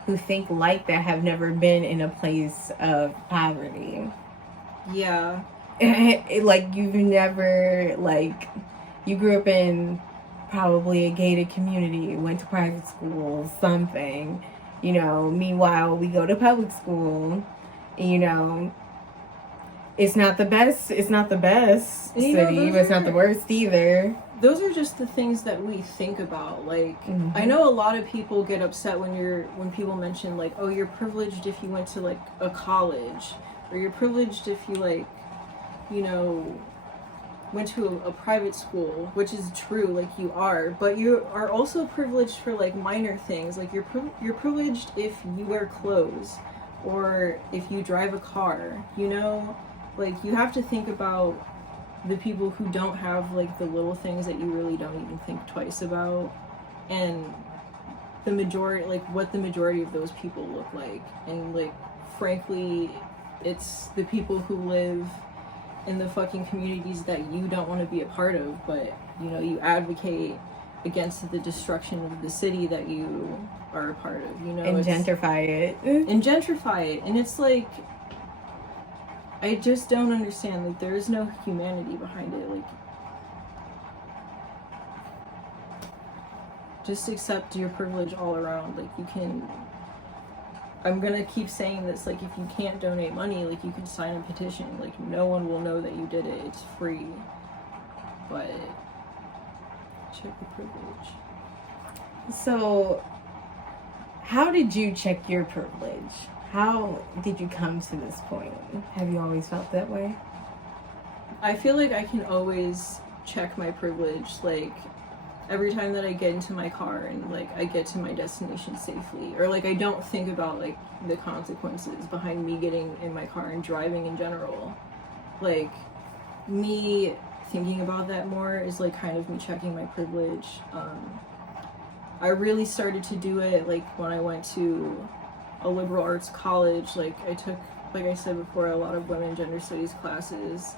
who think like that have never been in a place of poverty. Yeah. Like, you've never, like, you grew up in probably a gated community, went to private school, something, you know. Meanwhile, we go to public school, you know. It's not the best city, but it's not the worst either. Those are just the things that we think about. Like, I know a lot of people get upset when people mention, like, oh, you're privileged if you went to, like, a college, or you're privileged if you, like, you know, went to a private school, which is true, like, you are, but you are also privileged for, like, minor things. Like, you're privileged if you wear clothes, or if you drive a car, you know? Like, you have to think about the people who don't have, like, the little things that you really don't even think twice about, and the majority, like, what the majority of those people look like. And, like, frankly, it's the people who live in the fucking communities that you don't want to be a part of, but, you know, you advocate against the destruction of the city that you are a part of, you know? And gentrify it. And it's like, I just don't understand, like, there is no humanity behind it, like, just accept your privilege all around, like, you can, I'm gonna keep saying this, like, if you can't donate money, like, you can sign a petition, like, no one will know that you did it, it's free, but check your privilege. So, how did you check your privilege? How did you come to this point? Have you always felt that way? I feel like I can always check my privilege, like, every time that I get into my car and, like, I get to my destination safely, or, like, I don't think about, like, the consequences behind me getting in my car and driving in general. Like, me thinking about that more is, like, kind of me checking my privilege. I really started to do it, like, when I went to a liberal arts college. Like, I took, like I said before, a lot of women and gender studies classes.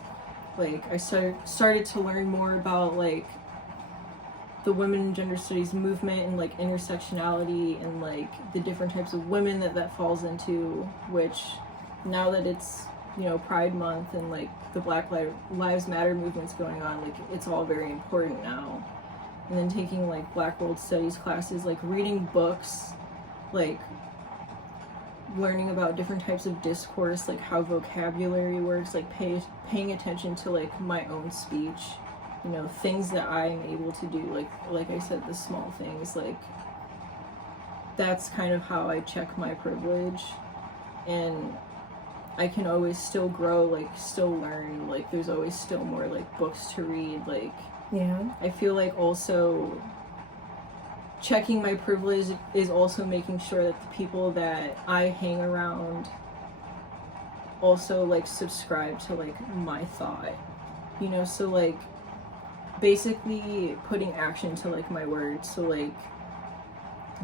Like, I started to learn more about, like, the women and gender studies movement and, like, intersectionality and, like, the different types of women that falls into, which now that it's, you know, Pride Month and, like, the Black Lives Matter movement's going on, like, it's all very important now. And then taking, like, Black World Studies classes, like, reading books, like, learning about different types of discourse, like, how vocabulary works, like, paying attention to, like, my own speech, you know, things that I am able to do, like I said, the small things, like, that's kind of how I check my privilege. And I can always still grow, like, still learn, like, there's always still more, like, books to read, like, yeah. I feel like also checking my privilege is also making sure that the people that I hang around also, like, subscribe to, like, my thought, you know, so, like, basically putting action to, like, my words. So, like,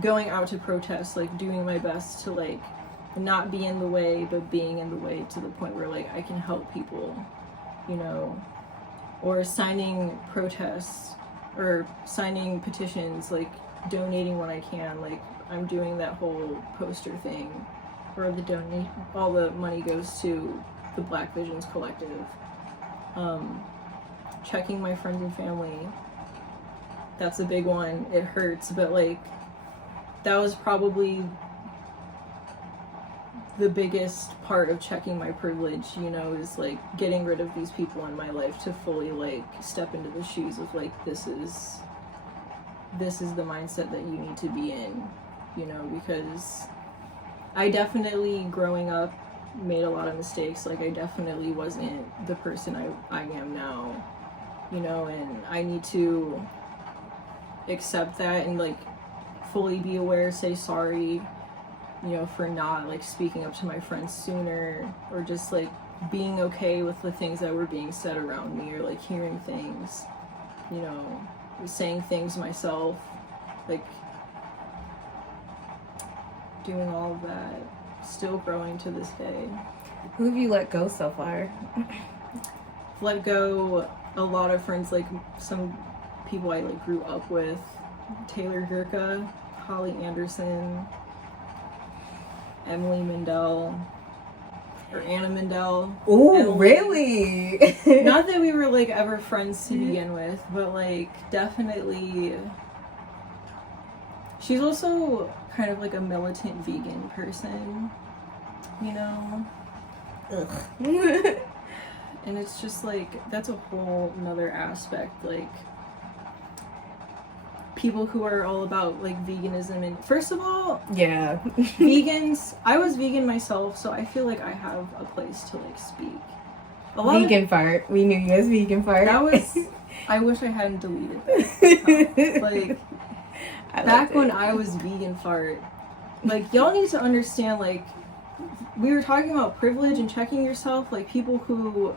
going out to protest, like, doing my best to, like, not be in the way, but being in the way to the point where, like, I can help people, you know, or signing protests or signing petitions, like, donating when I can. Like, I'm doing that whole poster thing where all the money goes to the Black Visions Collective. Checking my friends and family, that's a big one. It hurts, but, like, that was probably the biggest part of checking my privilege, you know, is, like, getting rid of these people in my life to fully, like, step into the shoes of, like, this is the mindset that you need to be in, you know, because I definitely, growing up, made a lot of mistakes. Like, I definitely wasn't the person I am now, you know, and I need to accept that and, like, fully be aware, say sorry, you know, for not, like, speaking up to my friends sooner, or just, like, being okay with the things that were being said around me, or, like, hearing things, you know, saying things myself, like, doing all of that, still growing to this day. Who have you let go so far? Let go a lot of friends, like, some people I, like, grew up with, Taylor Gurka, Holly Anderson, Emily Mindell, or Anna Mindell. Oh, Emily. really? Not that we were, like, ever friends to begin with, but, like, definitely, she's also kind of, like, a militant vegan person, you know? Ugh. And it's just, like, that's a whole nother aspect, like, people who are all about, like, veganism. And first of all, Yeah. vegans, I was vegan myself, so I feel like I have a place to, like, speak. Vegan fart. We knew you as vegan fart. That was, I wish I hadn't deleted that. Like, back when I was vegan fart, like, y'all need to understand, like, we were talking about privilege and checking yourself, like, people who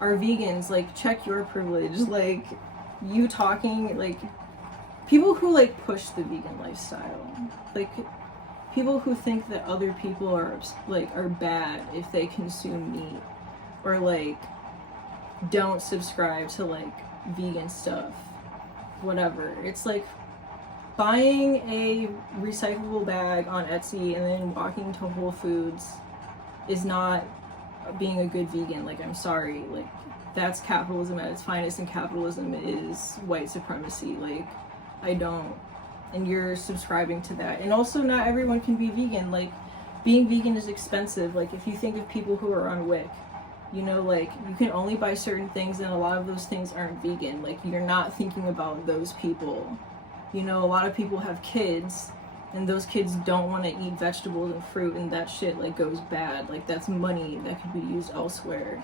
are vegans, like, check your privilege, like, you talking, like, people who, like, push the vegan lifestyle, like, people who think that other people are, like, are bad if they consume meat, or, like, don't subscribe to like vegan stuff, whatever. It's like buying a recyclable bag on Etsy and then walking to Whole Foods is not being a good vegan. Like, I'm sorry, like, that's capitalism at its finest, and capitalism is white supremacy. Like, I don't, and you're subscribing to that. And also, not everyone can be vegan. Like, being vegan is expensive. Like, if you think of people who are on WIC, you know, like, you can only buy certain things, and a lot of those things aren't vegan. Like, you're not thinking about those people. You know, a lot of people have kids, and those kids don't want to eat vegetables and fruit, and that shit, like, goes bad. Like, that's money that could be used elsewhere.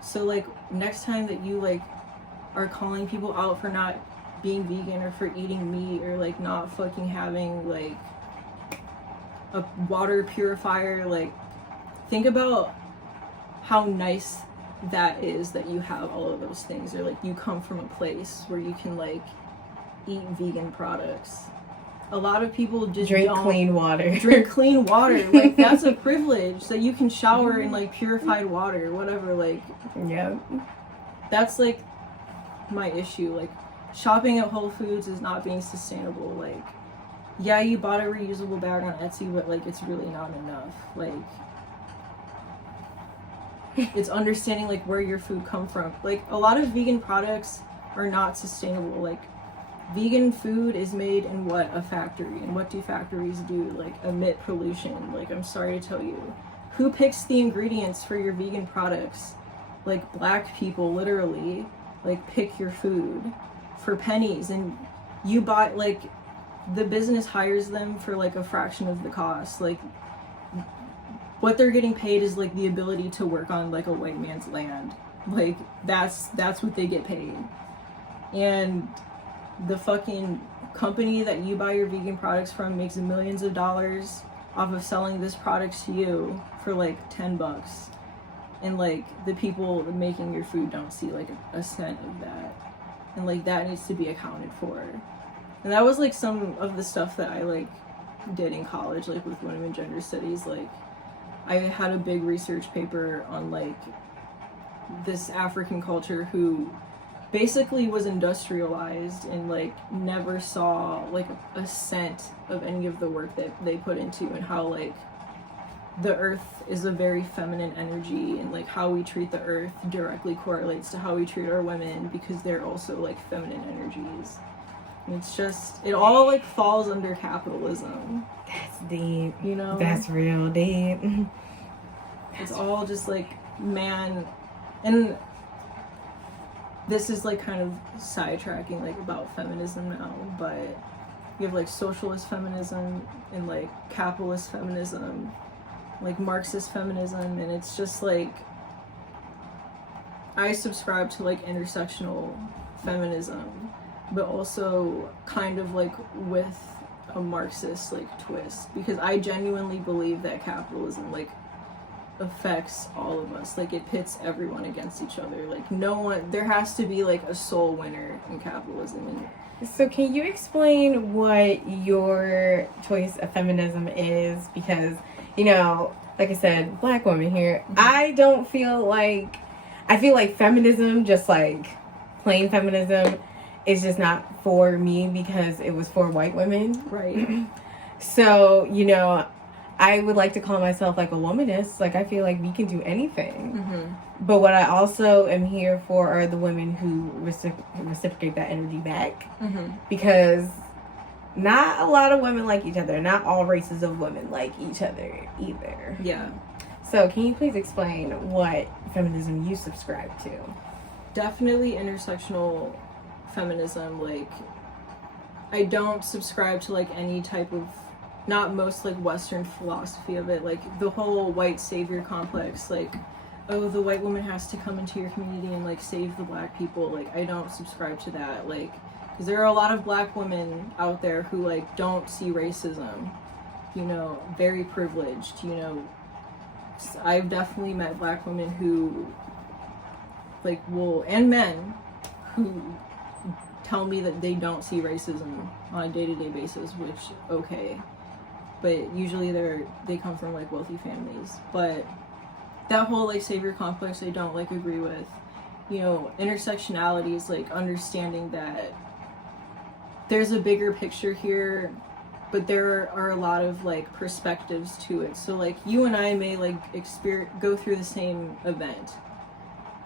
So, like, next time that you, like, are calling people out for not being vegan or for eating meat or, like, not fucking having, like, a water purifier, like, think about how nice that is that you have all of those things, or, like, you come from a place where you can, like, eat vegan products. A lot of people just drink don't clean water. Drink clean water. Like, that's a privilege. So you can shower in, like, purified water, whatever. Like, yeah, that's, like, my issue. Like, shopping at Whole Foods is not being sustainable. Like, yeah, you bought a reusable bag on Etsy, but, like, it's really not enough. Like, it's understanding, like, where your food come from. Like, a lot of vegan products are not sustainable. Like, vegan food is made in what? A factory. And what do factories do? Like, emit pollution. Like, I'm sorry to tell you. Who picks the ingredients for your vegan products? Like, black people, literally, like, pick your food for pennies. And you buy, like, the business hires them for, like, a fraction of the cost. Like, what they're getting paid is, like, the ability to work on, like, a white man's land. Like, that's what they get paid. And the fucking company that you buy your vegan products from makes millions of dollars off of selling this products to you for, like, $10. And, like, the people making your food don't see, like, a cent of that. And, like, that needs to be accounted for. And that was, like, some of the stuff that I, like, did in college, like, with women and gender studies. Like, I had a big research paper on, like, this African culture who basically was industrialized and, like, never saw, like, a cent of any of the work that they put into, and how, like, the earth is a very feminine energy, and, like, how we treat the earth directly correlates to how we treat our women, because they're also, like, feminine energies. And it's just, it all, like, falls under capitalism. that's deep. You know? That's real deep. It's all just, like, man, and this is, like, kind of sidetracking, like, about feminism now, but you have, like, socialist feminism and, like, capitalist feminism, like, Marxist feminism, and it's just, like, I subscribe to, like, intersectional feminism, but also kind of, like, with a Marxist, like, twist, because I genuinely believe that capitalism, like, affects all of us. Like, it pits everyone against each other. Like, no one, there has to be, like, a sole winner in capitalism. And So can you explain what your choice of feminism is? Because, you know, like I said, black woman here, I don't feel like, I feel like feminism, just like plain feminism, is just not for me because it was for white women. right. So, you know, I would like to call myself like a womanist. Like, I feel like we can do anything. Mm-hmm. But what I also am here for are the women who reciprocate that energy back. Mm-hmm. Because not a lot of women like each other. Not all races of women like each other either. Yeah. So can you please explain what feminism you subscribe to? Definitely intersectional feminism. Like, I don't subscribe to, like, any type of, not most, like, Western philosophy of it. Like, the whole white savior complex, like, oh, the white woman has to come into your community and, like, save the black people. Like, I don't subscribe to that. Like, because there are a lot of black women out there who, like, don't see racism, you know, very privileged, you know. I've definitely met black women who, like, will, and men who tell me that they don't see racism on a day-to-day basis, which, okay, but usually they come from, like, wealthy families. But that whole, like, savior complex I don't, like, agree with. you know, intersectionality is like understanding that there's a bigger picture here, but there are a lot of like perspectives to it. So like you and I may like go through the same event,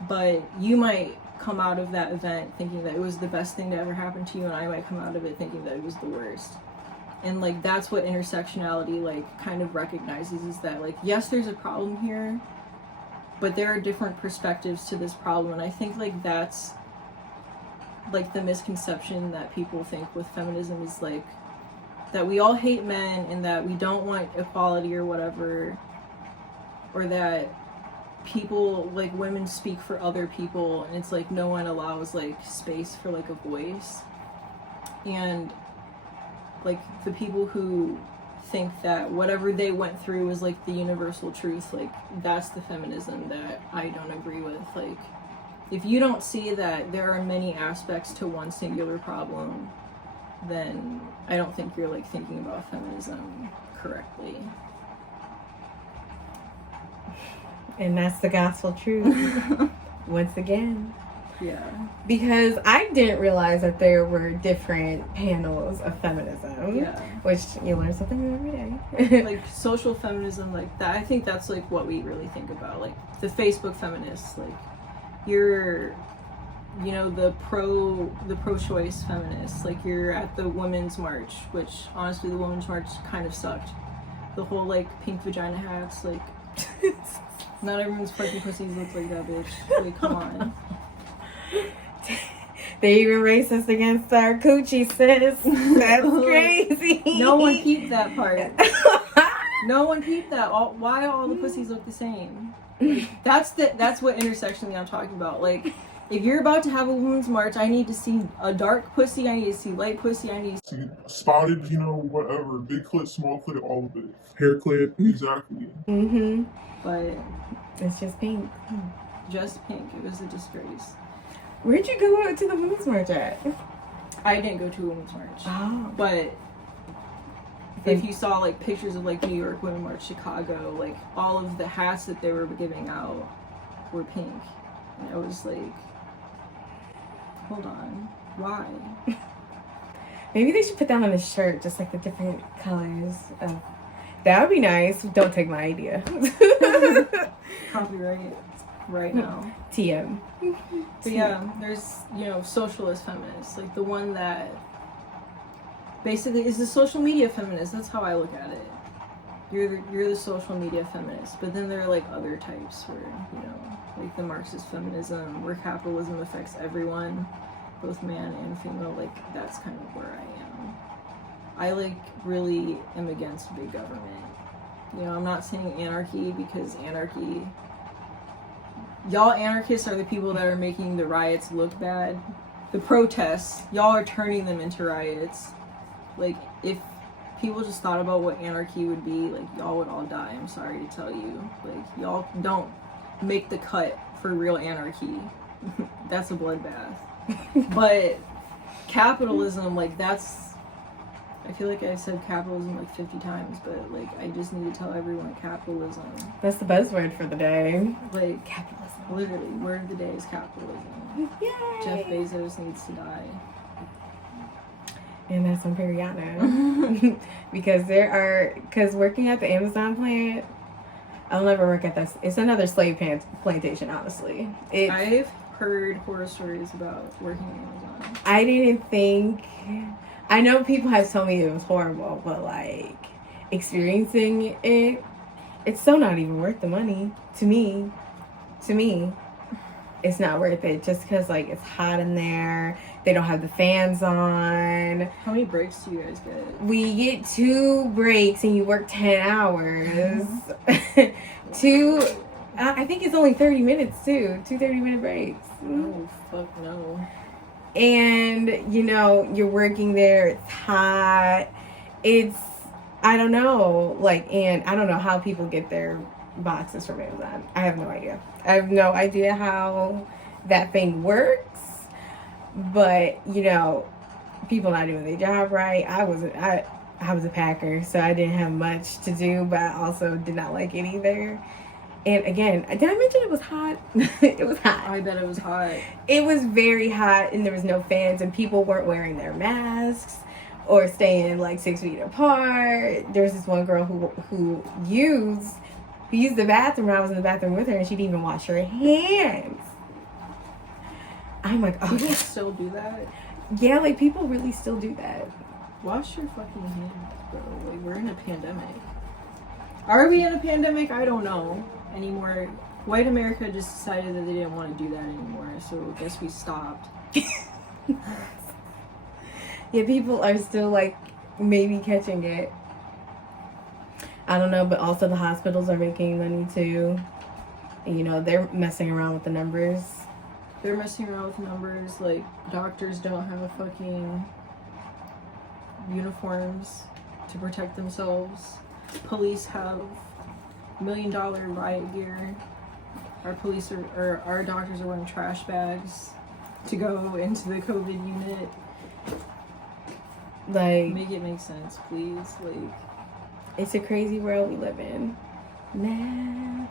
but you might come out of that event thinking that it was the best thing to ever happen to you, and I might come out of it thinking that it was the worst. And like that's what intersectionality like kind of recognizes, is that like, yes, there's a problem here, but there are different perspectives to this problem. And I think like that's like the misconception that people think with feminism, is like that we all hate men and that we don't want equality or whatever, or that people, like women, speak for other people, and it's like no one allows like space for like a voice. And like the people who think that whatever they went through is like the universal truth, like that's the feminism that I don't agree with. Like if you don't see that there are many aspects to one singular problem, then I don't think you're like thinking about feminism correctly. And that's the gospel truth. Once again. Yeah. Because I didn't realize that there were different panels of feminism. Yeah. Which you learn something new every day. Like social feminism, like that, I think that's like what we really think about. Like the Facebook feminists, like you're, you know, the pro-choice feminists, like you're at the Women's March, which honestly the Women's March kind of sucked. The whole like pink vagina hats, like not everyone's fucking pussies look like that, bitch. Like, come on. They even racist against our coochie, sis. That's crazy. No one peeped that part. No one peeped that. Why all the pussies look the same? That's what intersectionally I'm talking about. Like, if you're about to have a women's march, I need to see a dark pussy, I need to see light pussy, I need to see spotted, you know, whatever, big clit, small clit, all of it. Hair clit, exactly. Mm-hmm. But it's just pink. Just pink. It was a disgrace. Where'd you go to the women's march at? I didn't go to a women's march. Oh. But if you saw like pictures of like New York Women's March, Chicago, like all of the hats that they were giving out were pink. And I was like, hold on, why? Maybe they should put that on a shirt, just like the different colors of. That would be nice. Don't take my idea. Copyright right now. TM. But yeah, there's, you know, socialist feminists, like the one that basically is the social media feminist. That's how I look at it. You're the social media feminist. But then there are like other types where, you know, like the Marxist feminism, where capitalism affects everyone, both man and female. Like that's kind of where I am. I like really am against big government. You know, I'm not saying anarchy, because anarchy, y'all anarchists are the people that are making the riots look bad. The protests, y'all are turning them into riots. Like, if people just thought about what anarchy would be, like, y'all would all die, I'm sorry to tell you. Like, y'all don't make the cut for real anarchy. That's a bloodbath. But capitalism, like, that's, I feel like I've said capitalism like 50 times, but like I just need to tell everyone capitalism. That's the buzzword for the day. Like capitalism. Literally, word of the day is capitalism. Yay! Jeff Bezos needs to die. And that's on Periana. Because working at the Amazon plant, I'll never work at this. It's another slave plantation, honestly. I've heard horror stories about working at Amazon. I didn't think... I know people have told me it was horrible, but like experiencing it, it's so not even worth the money to me. It's not worth it, just because like it's hot in there. They don't have the fans on. How many breaks do you guys get? We get 2 breaks, and you work 10 hours. I think it's only 30 minutes too. 2 30-minute breaks. Oh fuck no. And, you know, you're working there, it's hot, I don't know, like, and I don't know how people get their boxes from Amazon. I have no idea. I have no idea how that thing works, but, you know, people not doing their job right. I was a packer, so I didn't have much to do, but I also did not like it either. And again, did I mention it was hot? It was hot. I bet it was hot. It was very hot, and there was no fans, and people weren't wearing their masks or staying like 6 feet apart. There's this one girl who used the bathroom. I was in the bathroom with her, and she didn't even wash her hands. I'm like, oh, People still do that? yeah, like people really still do that. Wash your fucking hands, bro. Like, we're in a pandemic. Are we in a pandemic? I don't know anymore. White America just decided that they didn't want to do that anymore, so I guess we stopped. Yeah, people are still like maybe catching it. I don't know, but also the hospitals are making money too. And, you know, they're messing around with the numbers. They're messing around with numbers. Like, doctors don't have fucking uniforms to protect themselves. Police have $1 million riot gear. Our doctors are wearing trash bags to go into the COVID unit. Like, Make it make sense, please. Like, it's a crazy world we live in. Never.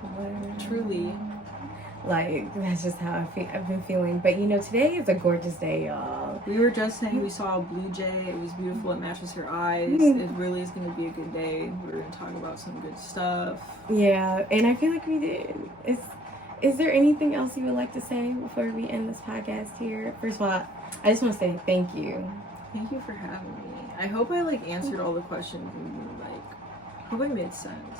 truly. Like, that's just how I've been feeling. But, you know, today is a gorgeous day, y'all. We were just saying we saw a blue jay. It was beautiful. It matches your eyes. It really is going to be a good day. We're going to talk about some good stuff. Yeah, and I feel like we did. Is there anything else you would like to say before we end this podcast here? First of all, I just want to say thank you. Thank you for having me. I hope I answered all the questions and hope I made sense.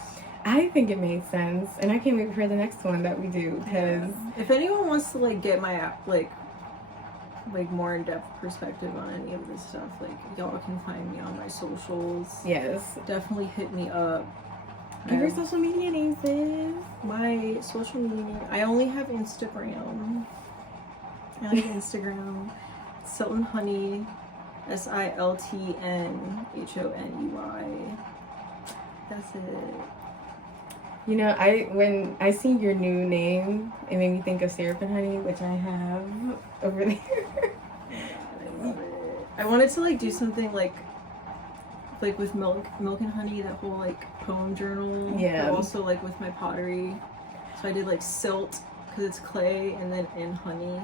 I think it made sense, and I can't wait for the next one that we do. Because if anyone wants to get my more in-depth perspective on any of this stuff, y'all can find me on my socials. Yes, definitely hit me up. Give your social media names, sis. My social media, I only have Instagram. Silton Honey, SiltnHoney. That's it. You know, when I see your new name, it made me think of Syrup and Honey, which I have over there. I love it. I wanted to do something with milk and honey, that whole poem journal. Yeah. But also with my pottery. So I did silt because it's clay, and then in honey.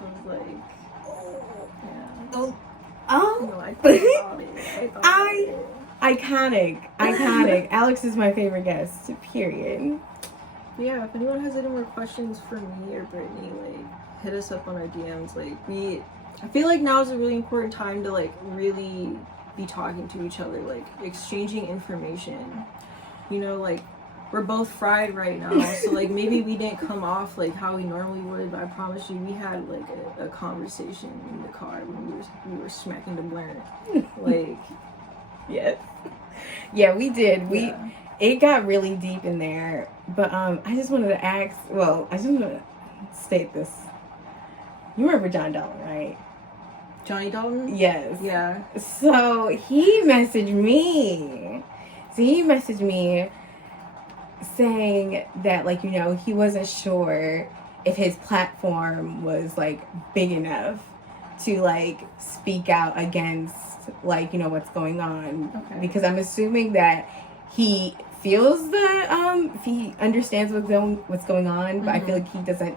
So I was yeah. Oh. No, I thought about it. Iconic. Alex is my favorite guest, period. But yeah, if anyone has any more questions for me or Brittany, hit us up on our DMs. I feel like now is a really important time to really be talking to each other, exchanging information. You know, we're both fried right now, so maybe we didn't come off how we normally would, but I promise you we had a conversation in the car when we were smacking the blunt. Yes. Yeah, we did. It got really deep in there. But I just wanted to ask, I just want to state this. You remember John Dalton, right? Johnny Dalton? Yes. Yeah. So he messaged me. Saying that, he wasn't sure if his platform was big enough to speak out against what's going on. Okay. Because I'm assuming that he feels he understands what's going on, but I feel like he doesn't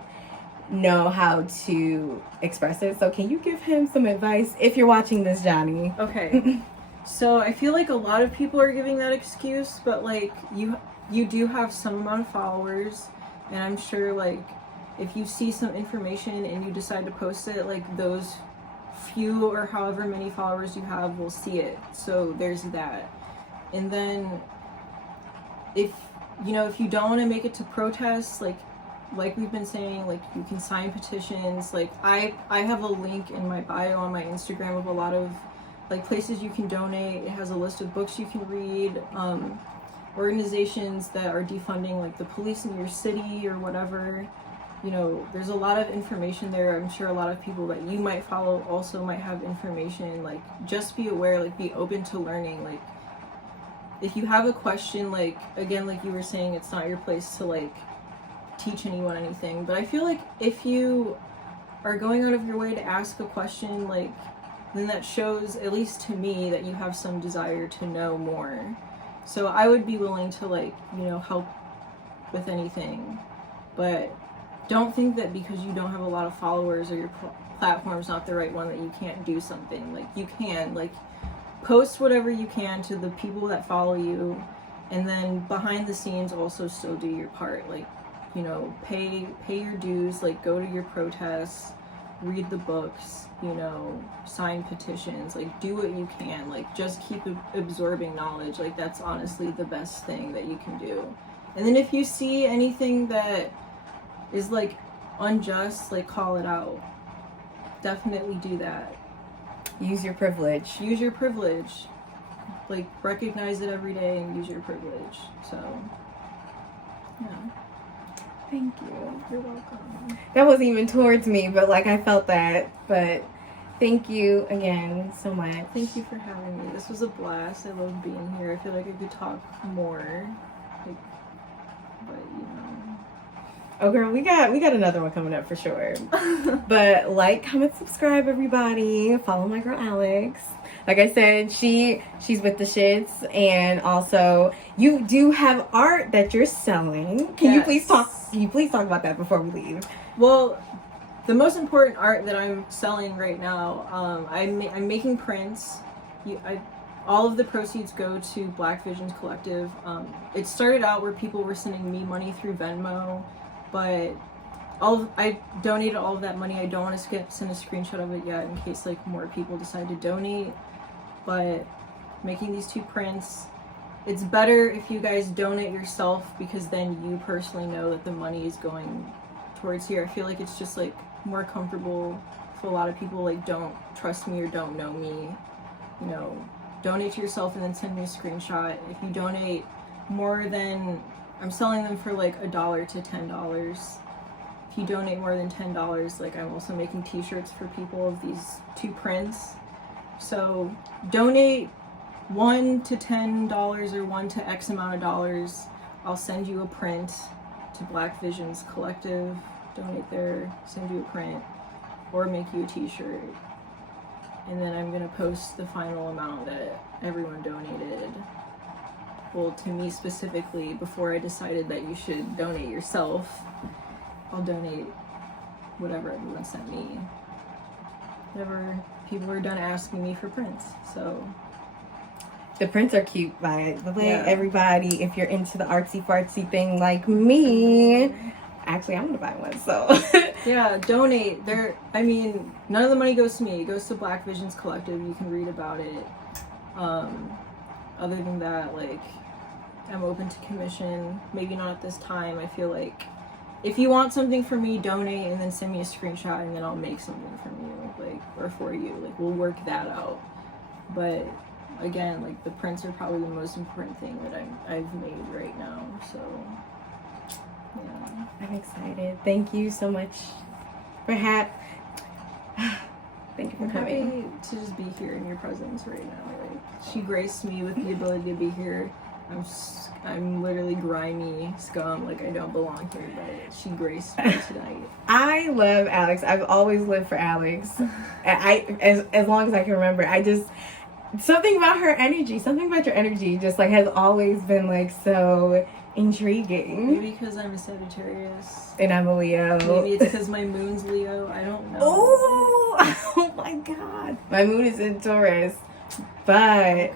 know how to express it. So can you give him some advice if you're watching this, Johnny? Okay. So I feel a lot of people are giving that excuse, but you do have some amount of followers, and I'm sure if you see some information and you decide to post it, those few or however many followers you have will see it. So there's that. And then if you don't want to make it to protests, like we've been saying, you can sign petitions. I have a link in my bio on my Instagram of a lot of places you can donate. It has a list of books you can read, organizations that are defunding the police in your city or whatever. There's a lot of information there. I'm sure a lot of people that you might follow also might have information. Just be aware, be open to learning. If you have a question, again, you were saying, it's not your place to teach anyone anything, but I feel if you are going out of your way to ask a question, then that shows, at least to me, that you have some desire to know more. So I would be willing to help with anything, but don't think that because you don't have a lot of followers or your platform's not the right one that you can't do something. Like, you can, like, post whatever you can to the people that follow you, and then behind the scenes also still do your part. Like, you know, pay your dues, like, go to your protests, read the books, you know, sign petitions, like, do what you can, like, just keep absorbing knowledge. Like, that's honestly the best thing that you can do. And then if you see anything that is, like, unjust, like, call it out. Definitely do that. Use your privilege. Use your privilege. Like, recognize it every day and use your privilege. So, yeah. Thank you. You're welcome. That wasn't even towards me, but like I felt that. But thank you again so much. Thank you for having me. This was a blast. I love being here. I feel like I could talk more. Like, but you know. Oh girl, we got another one coming up for sure. But like, comment, subscribe, everybody. Follow my girl Alex. Like I said, she's with the shits, and also you do have art that you're selling. Can you please talk about that before we leave? Well, the most important art that I'm selling right now, I'm making prints. All of the proceeds go to Black Visions Collective. It started out where people were sending me money through Venmo, but I donated all of that money. I don't want to send a screenshot of it yet in case like more people decide to donate. But making these 2 prints, it's better if you guys donate yourself, because then you personally know that the money is going towards here. I feel like it's just like more comfortable for a lot of people like don't trust me or don't know me. You know, donate to yourself and then send me a screenshot. If you donate more than, I'm selling them for like $1 to $10. If you donate more than $10, like I'm also making t-shirts for people of these 2 prints. So donate $1 to $10 or $1 to X amount of dollars. I'll send you a print to Black Visions Collective. Donate there, send you a print, or make you a t-shirt. And then I'm gonna post the final amount that everyone donated. Well, to me specifically, before I decided that you should donate yourself, I'll donate whatever everyone sent me. Whatever people are done asking me for prints. So the prints are cute, by the way. Yeah. Everybody, if you're into the artsy fartsy thing like me, actually I'm gonna buy one. So yeah, donate. I mean, none of the money goes to me. It goes to Black Visions Collective. You can read about it. Other than that, like, I'm open to commission. Maybe not at this time. I feel like if you want something from me, donate and then send me a screenshot, and then I'll make something from you, like, or for you. Like, we'll work that out. But again, like, the prints are probably the most important thing that I've made right now. So yeah, I'm excited. Thank you so much for thank you for coming. Happy to just be here in your presence right now. Like, she graced me with the ability to be here. I'm literally grimy scum, like I don't belong here, but she graced me tonight. I love Alex. I've always lived for Alex. As long as I can remember. Something about your energy just like has always been like so intriguing. Maybe because I'm a Sagittarius. And I'm a Leo. Maybe it's because my moon's Leo. I don't know. Oh my god. My moon is in Taurus. But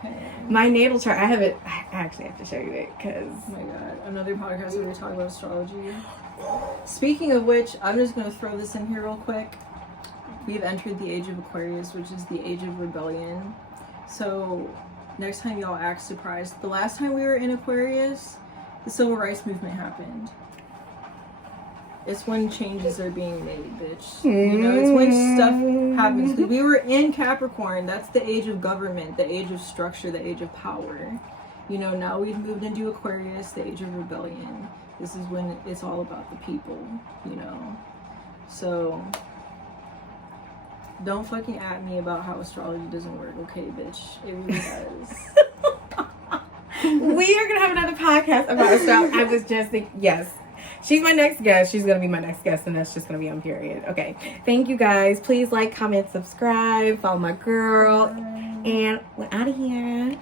my natal chart, I actually have to show you it because... Oh my god. Another podcast where we talk about astrology. Speaking of which, I'm just going to throw this in here real quick. We've entered the age of Aquarius, which is the age of rebellion. So next time y'all act surprised. The last time we were in Aquarius, the Civil Rights Movement happened. It's when changes are being made, bitch. You know, it's when stuff happens. We were in Capricorn. That's the age of government, the age of structure, the age of power. You know, now we've moved into Aquarius, the age of rebellion. This is when it's all about the people, you know. So don't fucking at me about how astrology doesn't work, okay, bitch? It really does. We are gonna have another podcast about astrology. I was just thinking, yes. She's my next guest. She's gonna be my next guest, and that's just gonna be on period. Okay. Thank you guys. Please like, comment, subscribe, follow my girl. And we're out of here.